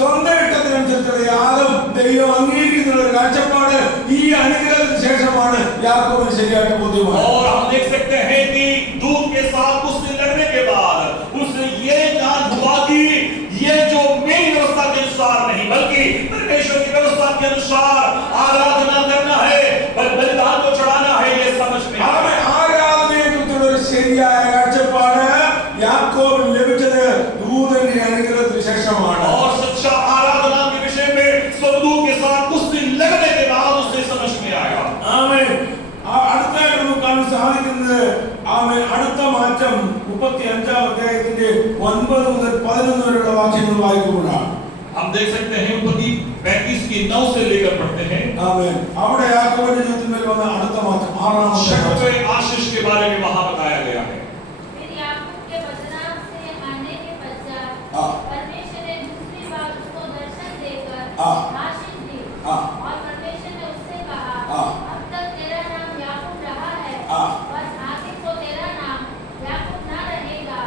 സ്വന്തം ഇഷ്ടത്തിനനുസരിച്ചുള്ള യാഗം ദൈവം അംഗീകരിക്കുന്ന ഒരു കാഴ്ചപ്പാട് ഈ അനുഗ്രഹത്തിന് ശേഷമാണ് യാക്കോബിന് ശരിയായിട്ട് ബോധ്യമായത്. और हम देख सकते हैं कि दूध के साथ कुश्ती लड़ने के बाद उसने ये जान हुआ कि ये जो मेरी व्यवस्था के अनुसार नहीं बल्कि परमेश्वर की व्यवस्था के अनुसार आराधना करना है, बलिदान को चढ़ाना है, ये समझ में आया। ആരാധനയെ കുറിച്ചുള്ള ഒരു ശരിയായ കാഴ്ചപ്പാട് യാക്കോബിന് ലഭിച്ചത് ദൂതന്റെ അനുഗ്രഹത്തിന് ശേഷമാണ്. और सच्चा आराधना के विषय में स्वर्गदूत के साथ कुश्ती लड़ने के बाद उसे समझ में आया। ആമേൻ. അടുത്തായിട്ട് നമുക്ക് കാണാൻ സാധിക്കുന്നത് ആമേൻ അടുത്ത മാറ്റം 35-ാം അധ്യായത്തിന്റെ 9 മുതൽ 11 വരെയുള്ള വാക്യങ്ങൾ വായിക്കുമ്പോഴാണ്. हम देख सकते हैं उत्पत्ति 35 की 9 से लेकर पढ़ते हैं। ആമേൻ. അവിടെ യാക്കോബിന്റെ ജീവിതത്തിൽ വന്ന അടുത്ത മാറ്റം 6-ാം छठवें आशीष के बारे में वहां बताया गया है। फिर याकूब के बदनाम से आने के पश्चात परमेश्वर ने दूसरी बार उसको दर्शन देकर आशीष दी। और परमेश्वर ने उससे कहा, अब तक तेरा नाम याकूब रहा है, पर आगे को तेरा नाम याकूब ना रहेगा,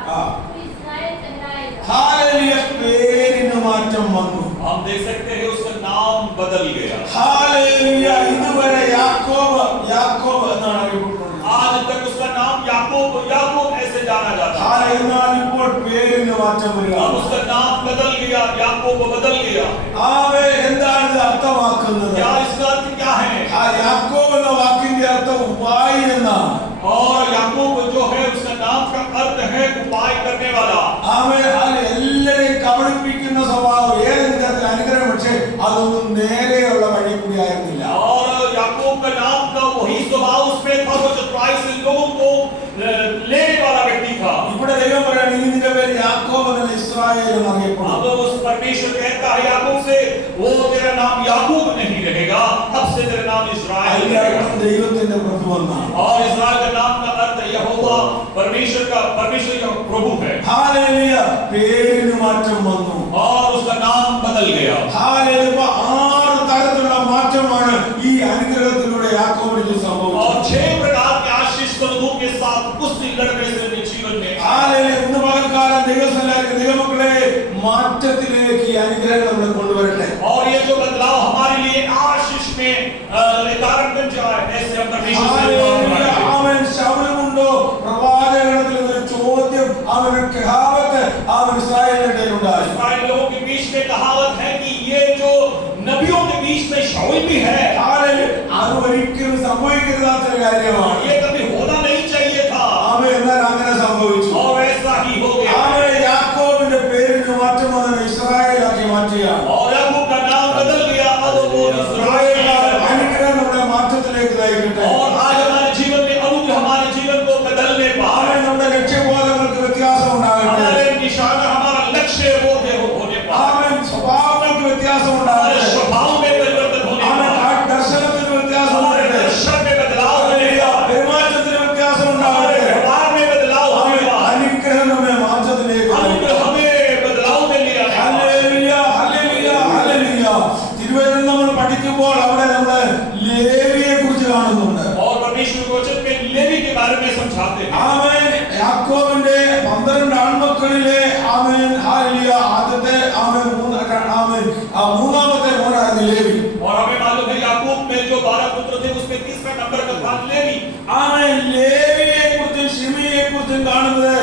तू इस्राएल कहलाएगा। हालेलुया. പേരിന് മാറ്റം വന്നു. हम देख सकते हैं उसका नाम बदल गया। हालेलुया. ഇതുവരെ യാക്കോബ് യാക്കോബ് എന്നാണ് അറിയപ്പെടുന്നത്. आज तक उसका नाम याकूब याकूब ऐसे जाना जाता है। എന്നാൽ ഇപ്പോൾ പേരിന് മാറ്റം വരിക. अब उसका नाम बदल गया, याकूब बदल गया। ആമേൻ. എന്താണ് ഇത് അർത്ഥമാക്കുന്നത്? क्या इसका अर्थ क्या है? യാക്കോബ് എന്ന വാക്കിന്റെ അർത്ഥം ഉപായി എന്നാണ്. और याकूब जो है उसका नाम का अर्थ है उपाय करने वाला। ആമേൻ. എല്ലാരെയും കബളിപ്പിക്കുന്ന സ്വഭാവം ഏതെങ്കിലും തരത്തിൽ അനുഗ്രഹം, പക്ഷേ അതൊന്നും നേരെയുള്ള വഴി കൂടി ആയിരുന്നില്ല. और याकूब का नाम का वही स्वभाव उसमें था जो चतुराई से लोगों को लेने वाला व्यक्ति था। ഇവിടെ ദൈവം പറയാണ്, ഇനി നിന്റെ പേര് യാക്കോബ് എന്നല്ല ഇസ്രായേൽ എന്നറിയപ്പെടും. अब उस परमेश्वर कहता है याकूब से, वो तेरा नाम याकूब नहीं रहेगा, अब से तेरा नाम इस्राएल रहेगा। ദൈവത്തിന്റെ പ്രഭു എന്നാണ്. और इस्राएल का नाम का अर्थ यहोवा परमेश्वर का प्रभु है। हालेलुയ. പേരിന് മാറ്റം വന്നു. और उसका नाम बदल गया। हालेलुയ. 6 തരത്തിലുള്ള മാറ്റമാണ് ഈ അനുഗ്രഹത്തിലൂടെ യാക്കോബിന് സംഭവിച്ചത്. और 6 प्रकार के आशीष स्वर्गदूत के साथ कुश्ती लड़ने से अपने जीवन में हालेलुയ. इന്ന് പകൽക്കാലം ദൈവമക്കളെ മാറ്റത്തിലേക്ക് ഈ അനുഗ്രഹം നമ്മളെ കൊണ്ടുവരട്ടെ. और ये जो बदलाव हमारे लिए आशीष में कारण बन जाए, ऐसे हम परमेश्वर से हालेलुയ. അവൻ ശൗലമുണ്ടോ പ്രവാചകഗണത്തിൽ ഒരു ചോദ്യം, അവന് കഹാവത്ത് അവൻ ഇസ്രായേലിന്റെ ഇടയിലുണ്ടായി. इस्राएल लोगों के बीच में कहावत है कि ये जो नबियों के बीच में शाऊल भी है। हालेलुയ. അത് ഒരിക്കലും സംഭവിക്കരുതാത്തൊരു കാര്യമാണ്. ये कभी होना नहीं चाहिए था, അവൻ എന്നാൽ അങ്ങനെ സംഭവിച്ചു. और ऐसा ही हो गया। അവൻ യാക്കോബിന്റെ പേരിന് മാറ്റം വന്നത് ഇസ്രായേലാക്കി മാറ്റുകയാണ്. और याकूब का नाम बदल गया, अब वो इस्राएल है। അനുഗ്രഹം നമ്മുടെ മാറ്റത്തിലേക്ക് നയിക്കട്ടെ. और आज हमारे जीवन में अनुग्रह हमारे जीवन को बदलने पाए। അവൻ നമ്മുടെ ലക്ഷ്യബോധങ്ങൾക്ക് വ്യത്യാസം ഉണ്ടാകട്ടെ. हमारे निशाना हमारा लक्ष्य वो होने पाए। അവൻ സ്വഭാവങ്ങൾക്ക് വ്യത്യാസം हमारे ഉണ്ടാകട്ടെ. स्वभाव में परिवर्तन होने അവൻ पाए। ദർശനത്തിന് വ്യത്യാസം हमारे ഉണ്ടാകട്ടെ. दर्शन में बदलाव होने पाए। പെരുമാറ്റത്തിന് വ്യത്യാസം हमारे ഉണ്ടാകട്ടെ. व्यवहार में बदलाव होने पाए। അനുഗ്രഹം നമ്മെ മാറ്റത്തിലേക്ക് നയിക്കട്ടെ. अनुग्रह हमें बदलाव में लिया है। ഹല്ലേലൂയ. ഹല്ലേലൂയ. ഹല്ലേലൂയ. തിരുവചനം നമ്മൾ പഠിക്കുമ്പോൾ അവിടെ നമ്മൾ ലേവിയെ കുറിച്ച് കാണുന്നുണ്ട്. और परमेश्वर के वचन में लेवी के बारे में समझाते हैं। ആമേൻ. യാക്കോബിന്റെ 12 ആൺമക്കളിലെ ആമേൻ ഹല്ലേലൂയ ആദ്യത്തെ ആമേൻ മൂന്നാമത്തെ മോനായിരുന്നു ലേവി. और हमें मालूम है याकूब में जो 12 पुत्र थे उसमें तीसरा नंबर का था लेवी। ആമേൻ. ലേവിയെ കുറിച്ചും ശിമിയെ കുറിച്ചും കാണുന്നത്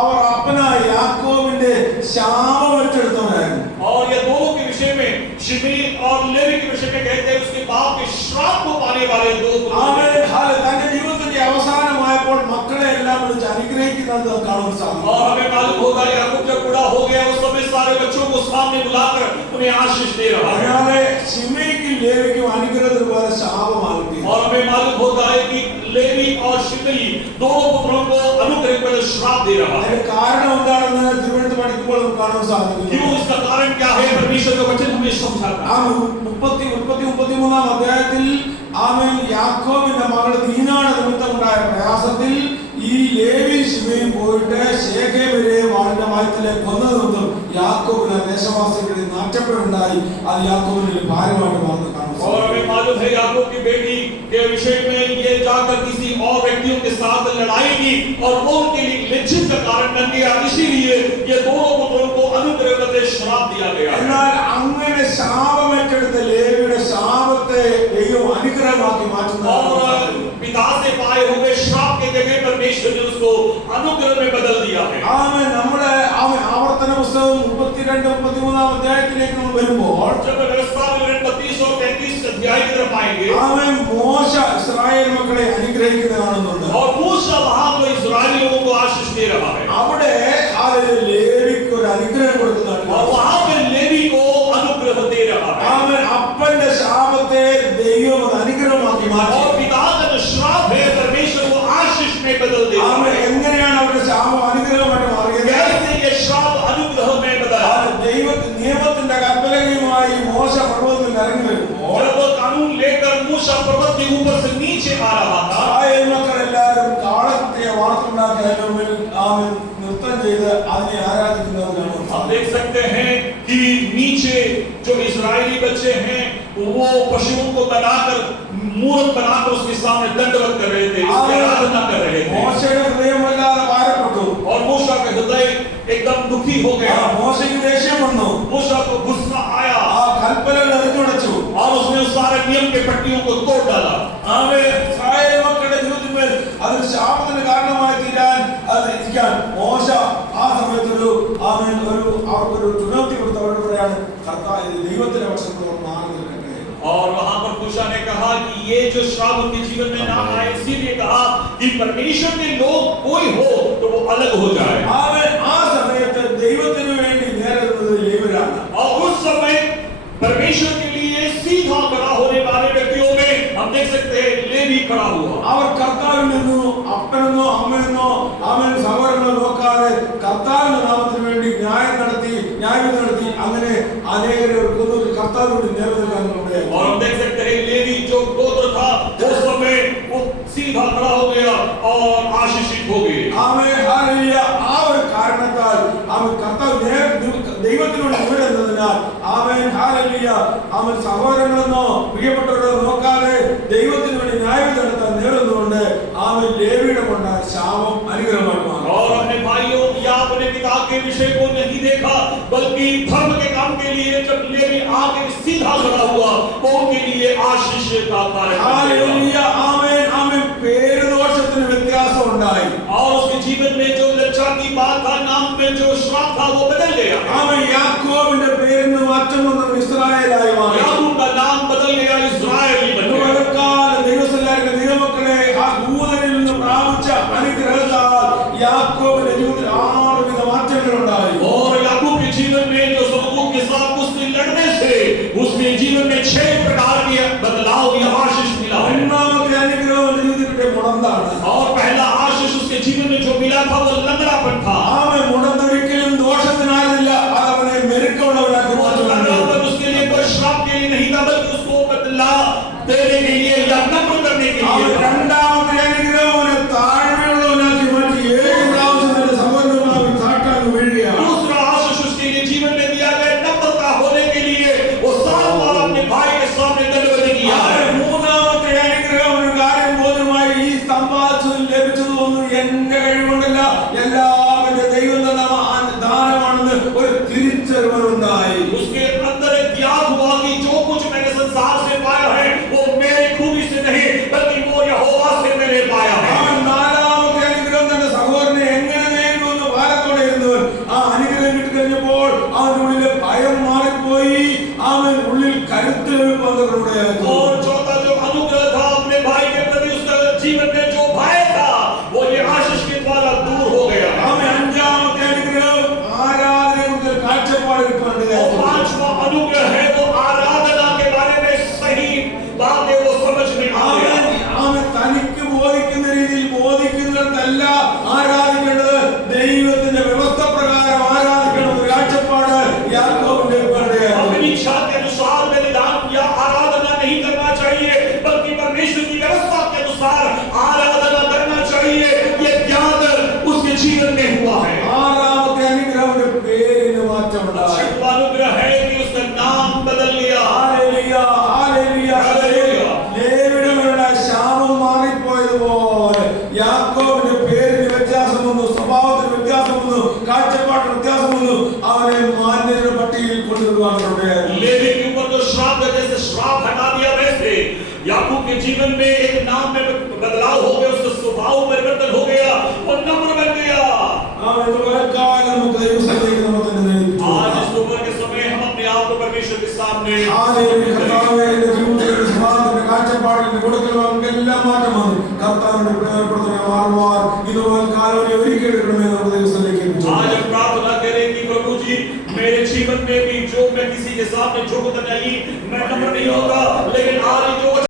അവർ അപ്പനായ യാക്കോബിന്റെ ശാപം ഏറ്റെടുത്തവരായിരുന്നു. और ये दोनों के विषय में शिमी और लेवी के विषय में कहते हैं उसके बाप के श्राप को पाने वाले दो पुत्र ആമേൻ. थे। തന്റെ ജീവിതത്തിന്റെ അവസാനമായപ്പോൾ മക്കളെ എല്ലാം വിളിച്ച് അനുഗ്രഹിക്കുന്നത് കാണാൻ സാധിക്കും. और हमें मालूम होगा याकूब जब बूढ़ा हो गया उस समय सारे बच्चों को सामने बुलाकर उन्हें आशीष दे रहा है। അല്ലാതെ ശിമയ്ക്കും ലേവിക്കും അനുഗ്രഹത്തിന് പോലെ ശാപമാകും. और हमें मालूम होता है कि लेवी और शिमी दोनों पुत्रों को अनुग्रह पर श्राप दे रहा है। അതിന്റെ കാരണം എന്താണെന്ന് തിരുവനന്തപുരത്ത് പഠിക്കുമ്പോൾ നമുക്ക് കാണാൻ സാധിക്കും. क्यों, इसका कारण क्या है? परमेश्वर का वचन हमें समझाता है। 33-ാം അധ്യായത്തിൽ ആമേൻ യാക്കോബിന്റെ മകൾ ദീനായുടെ നിമിത്തമുണ്ടായ പ്രയാസത്തിൽ ഈ ലേവി ശിമയും പോയിട്ട് ശേഖേമിനെ വാളിന്റെ മയത്തിലേക്ക് കൊന്ന നിമിത്തം യാക്കോബിന് ദേശവാസികളിൽ നാറ്റപ്പെടുണ്ടായി. അത് യാക്കോബിന് ഭാരമായിട്ട് മാറുന്നത് കാണാൻ और हमें मालूम है याकूब की बेटी के विषय में ये जाकर किसी और व्यक्तियों के साथ लड़ाई की और वो उनके लिए लज्जित का कारण बन गया। इसीलिए ये दोनों पुत्रों को अनुग्रह करते श्राप दिया गया है। എന്നാൽ അങ്ങനെ ശാപമേറ്റെടുത്ത ലേവിയുടെ ശാപത്തെ ദൈവം അനുഗ്രഹമാക്കി മാറ്റുന്നു. और पिता से पाए हुए श्राप के जगह परमेश्वर ने उसको अनुग्रह में बदल दिया है। ആമേൻ. നമ്മുടെ ആവർത്തന പുസ്തകം 32-33 അധ്യായത്തിലേക്ക് നമ്മൾ വരുമ്പോൾ जब व्यवस्था विवरण 32 और 33 अध्याय की तरफ आएंगे, ആമേൻ, മോശ ഇസ്രായേൽ മക്കളെ അനുഗ്രഹിക്കുന്നത് കാണുന്നുണ്ട്. और मूसा वहां तो इस्राएली लोगों को आशीष दे रहा है, അവിടെ ആ ലേവിക്ക് ഒരു അനുഗ്രഹം കൊടുക്കുന്നുണ്ട്. और वहां पे लेवी को अनुग्रह दे रहा है। ആമേൻ. അപ്പന്റെ ശാപത്തെ ദൈവം അത് അനുഗ്രഹമാക്കി മാറ്റി. और पिता का जो श्राप है परमेश्वर को आशीष में बदल देता ആമേൻ. है। എങ്ങനെയാണ് അവരുടെ ശാപം അനുഗ്രഹമായിട്ട് മാറിയത്? कैसे ये श्राप अनुग्रह में बदला? ദൈവത്തിന്റെ നിയമത്തിന്റെ കൽപ്പനയുമായി മോശ പർവ്വതത്തിൽ ഇറങ്ങി വരുമ്പോൾ जब वो कानून लेकर मूसा पर्वत के ऊपर से नीचे आ रहा था, ഇസ്രായേൽ മക്കളെല്ലാവരും കാളത്തെ വാർത്തുണ്ടാക്കി അതിന് മുമ്പിൽ ആമേൻ നൃത്തം ചെയ്ത് അതിനെ ആരാധിക്കുന്നവരാണ്. हम देख सकते हैं कि नीचे जो इस्राएली बच्चे हैं वो पशुओं को बनाकर मूर्त बनाकर उसके सामने दंडवत कर रहे थे, उसकी आराधना कर रहे थे। മോശയുടെ ഹൃദയം വല്ലാതെ ഭാരപ്പെട്ടു. और मूसा का हृदय एकदम दुखी हो गया। മോശയ്ക്ക് ദേഷ്യം വന്നു. मूसा को गुस्सा आया ആ കൽപ്പനകൾ എറിഞ്ഞുടച്ചു. और उसने उस सारे नियम के पट्टियों को तोड़ डाला। ആമേൻ. ഇസ്രായേൽ മക്കളുടെ ജീവിതത്തിൽ അത് ശാപത്തിന് കാരണമായി തീരാൻ അത് ഇരിക്കാൻ മോശ ആ സമയത്തൊരു ആമേൻ അവർക്കൊരു ചുനൗത്തി കൊടുത്തവരോട് പറയാണ് ദൈവത്തിന്റെ വശത്തോട് മാറി നിൽക്കട്ടെ. और वहां पर मूसा ने कहा कि ये जो श्राप उनके जीवन में ना आए, इसीलिए कहा कि परमेश्वर के लोग कोई हो तो वो अलग हो जाए। ആമേൻ. ആ സമയത്ത് ദൈവത്തിന് വേണ്ടി നേരിടുന്നത് ലേവ്യരാണ്. और उस समय परमेश्वर के लिए सीधा खड़ा होने वाले व्यक्तियों में हम देख सकते हैं लेवी खड़ा हुआ। അവർ കർത്താവിൽ നിന്നു അപ്പനെന്നോ അമ്മയെന്നോ ആമേൻ സഹോദരനോ നോക്കാതെ കർത്താവിന്റെ നാമത്തിന് വേണ്ടി ന്യായം നടത്തി അങ്ങനെ അനേകരെ കർത്താവിനോട് നേർനിൽക്കാൻ ഇടയായി. और हम देख सकते हैं लेवी जो गोत्र था उस समय वो सीधा खड़ा हो गया और आशीषित हो गए। ആമേൻ. ഹല്ലേലൂയ. ആ ഒരു കാരണത്താൽ ആമേൻ കർത്താവ് ദൈവത്തിനോട് നേടുന്നതിനാൽ ആമേൻ. ഹല്ലേലൂയ. ആമേൻ സഹോദരങ്ങളെന്നോ പ്രിയപ്പെട്ടവരോ നോക്കാതെ ദൈവത്തിന് വേണ്ടി ന്യായം നടത്താൻ നേടുന്നുകൊണ്ട് ആമേൻ ലേവിയുടെ കൊണ്ടായ ശാപം അനുഗ്രഹമായി മാറി. और अपने भाइयों या अपने पिता के विषय को नहीं देखा, बल्कि धर्म के काम के लिए जब लेवी आगे सीधा खड़ा हुआ वो उनके लिए आशीष का कार्य कर ഹല്ലേലൂയ. ആമേൻ. ആമേൻ. പേരുദോഷത്തിന് വ്യത്യാസം ഉണ്ടായി. और उसके जीवन में जो लज्जा की बात था, नाम में जो श्राप था वो बदल गया। ആമേൻ. യാക്കോബിന്റെ പേരിന് മാറ്റം വന്നു ഇസ്രായേലായി മാറി. याकूब का नाम बदल गया, इस्राएली बन गया। ദൈവസല്ലാരുടെ ദൈവമക്കളെ ആ ദൂതനിൽ നിന്ന് പ്രാപിച്ച അനുഗ്രഹത്താൽ യാക്കോബിന്റെ ജീവിതത്തിൽ 6 വിധ മാറ്റങ്ങൾ ഉണ്ടായി. और याकूब के जीवन में जो समूह के साथ उसने लड़ने से उसके जीवन में 6 प्रकार के बदलाव या आशीष मिला है। ഒന്നാമത്തെ അനുഗ്രഹം ജീവിതത്തിന്റെ മുടന്താണ്. और पहला आशीष उसके जीवन में जो मिला था वो लंगड़ापन था। ആമേൻ. മുടന്തൊരിക്കലും ദോഷത്തിനായില്ല, അത് അവനെ മെരുക്കമുള്ളവനാക്കി മാറ്റുന്നുണ്ട്. उसके लिए कोई श्राप के लिए नहीं था, बल्कि उसको बदला देने के लिए या नम्र करने के लिए। രണ്ടാമത്തെ അനുഗ്രഹം അവനെ താഴ്മയുള്ളവനാക്കി മാറ്റി 7 പ്രാവശ്യം തന്റെ സഹോദരനുമായി താഴ്ത്താൻ വീഴുകയാണ്. दूसरा आशीष उसके लिए जीवन में दिया गया, नम्रता होने के लिए वो 7 बार अपने भाई के सामने दंडवत किया है। മൂന്നാമത്തെ അനുഗ്രഹം ഒരു കാര്യം ബോധമായി ഈ സമ്പാദിച്ചതും ലഭിച്ചതൊന്നും എന്റെ കഴിവുകൊണ്ടല്ല, എല്ലാവരുടെ ദൈവം തന്ന ദാനമാണെന്ന് ഒരു തിരിച്ചറിവുണ്ടായി. उसके अंदर एक ज्ञान हुआ कि जो कुछ मैंने संसार से पाया है वो मेरी खूबी से नहीं, बल्कि वो यहोवा से मैंने पाया है। നാലാമത്തെ അനുഗ്രഹം തന്റെ സഹോദരനെ എങ്ങനെ നേരിടുമെന്ന് ഭാരത്തോടെ ഇരുന്നവൻ ആ അനുഗ്രഹം കിട്ടിക്കഴിഞ്ഞപ്പോൾ അവന്റെ ഉള്ളിലെ ഭയം മാറിപ്പോയി. അവൻ ഉള്ളിൽ കരുത്ത് വന്നവരുടെ और चौथा जो अनुग्रह था अपने भाई के प्रति, उसका जीवन में जो भय था वो ये आशीष के द्वारा दूर हो गया। അവൻ അഞ്ചാമത്തെ അനുഗ്രഹം ആരാധനയെ കുറിച്ച് കാഴ്ചപ്പാട് और 5वां अनुग्रह है वो आराधना के बारे में सही बातें वो समझ में आ गया। അവൻ തനിക്ക് ബോധിക്കുന്ന രീതിയിൽ ബോധിക്കുന്നിടത്തല്ല ആരാധിക്കേണ്ടത്, ദൈവത്തിന്റെ വ്യവസ്ഥ പ്രകാരം ആരാധിക്കണം. കാഴ്ചപ്പാട് യാക്കോബിന്റെ अपनी इच्छा के अनुसार बलिदान या आराधना नहीं करना श्राप हटा दिया, वैसे याकूब के जीवन में एक नाम में बदलाव हो गया, उसका स्वभाव परिवर्तन हो गया, वो नम्र बन गया। आज इस दोपहर के समय हम अपने आप को परमेश्वर के सामने आज हम प्रार्थना करें कि प्रभु जी मेरे जीवन में भी जो मैं किसी के सामने झुकता नहीं, मैं नम्र नहीं होगा,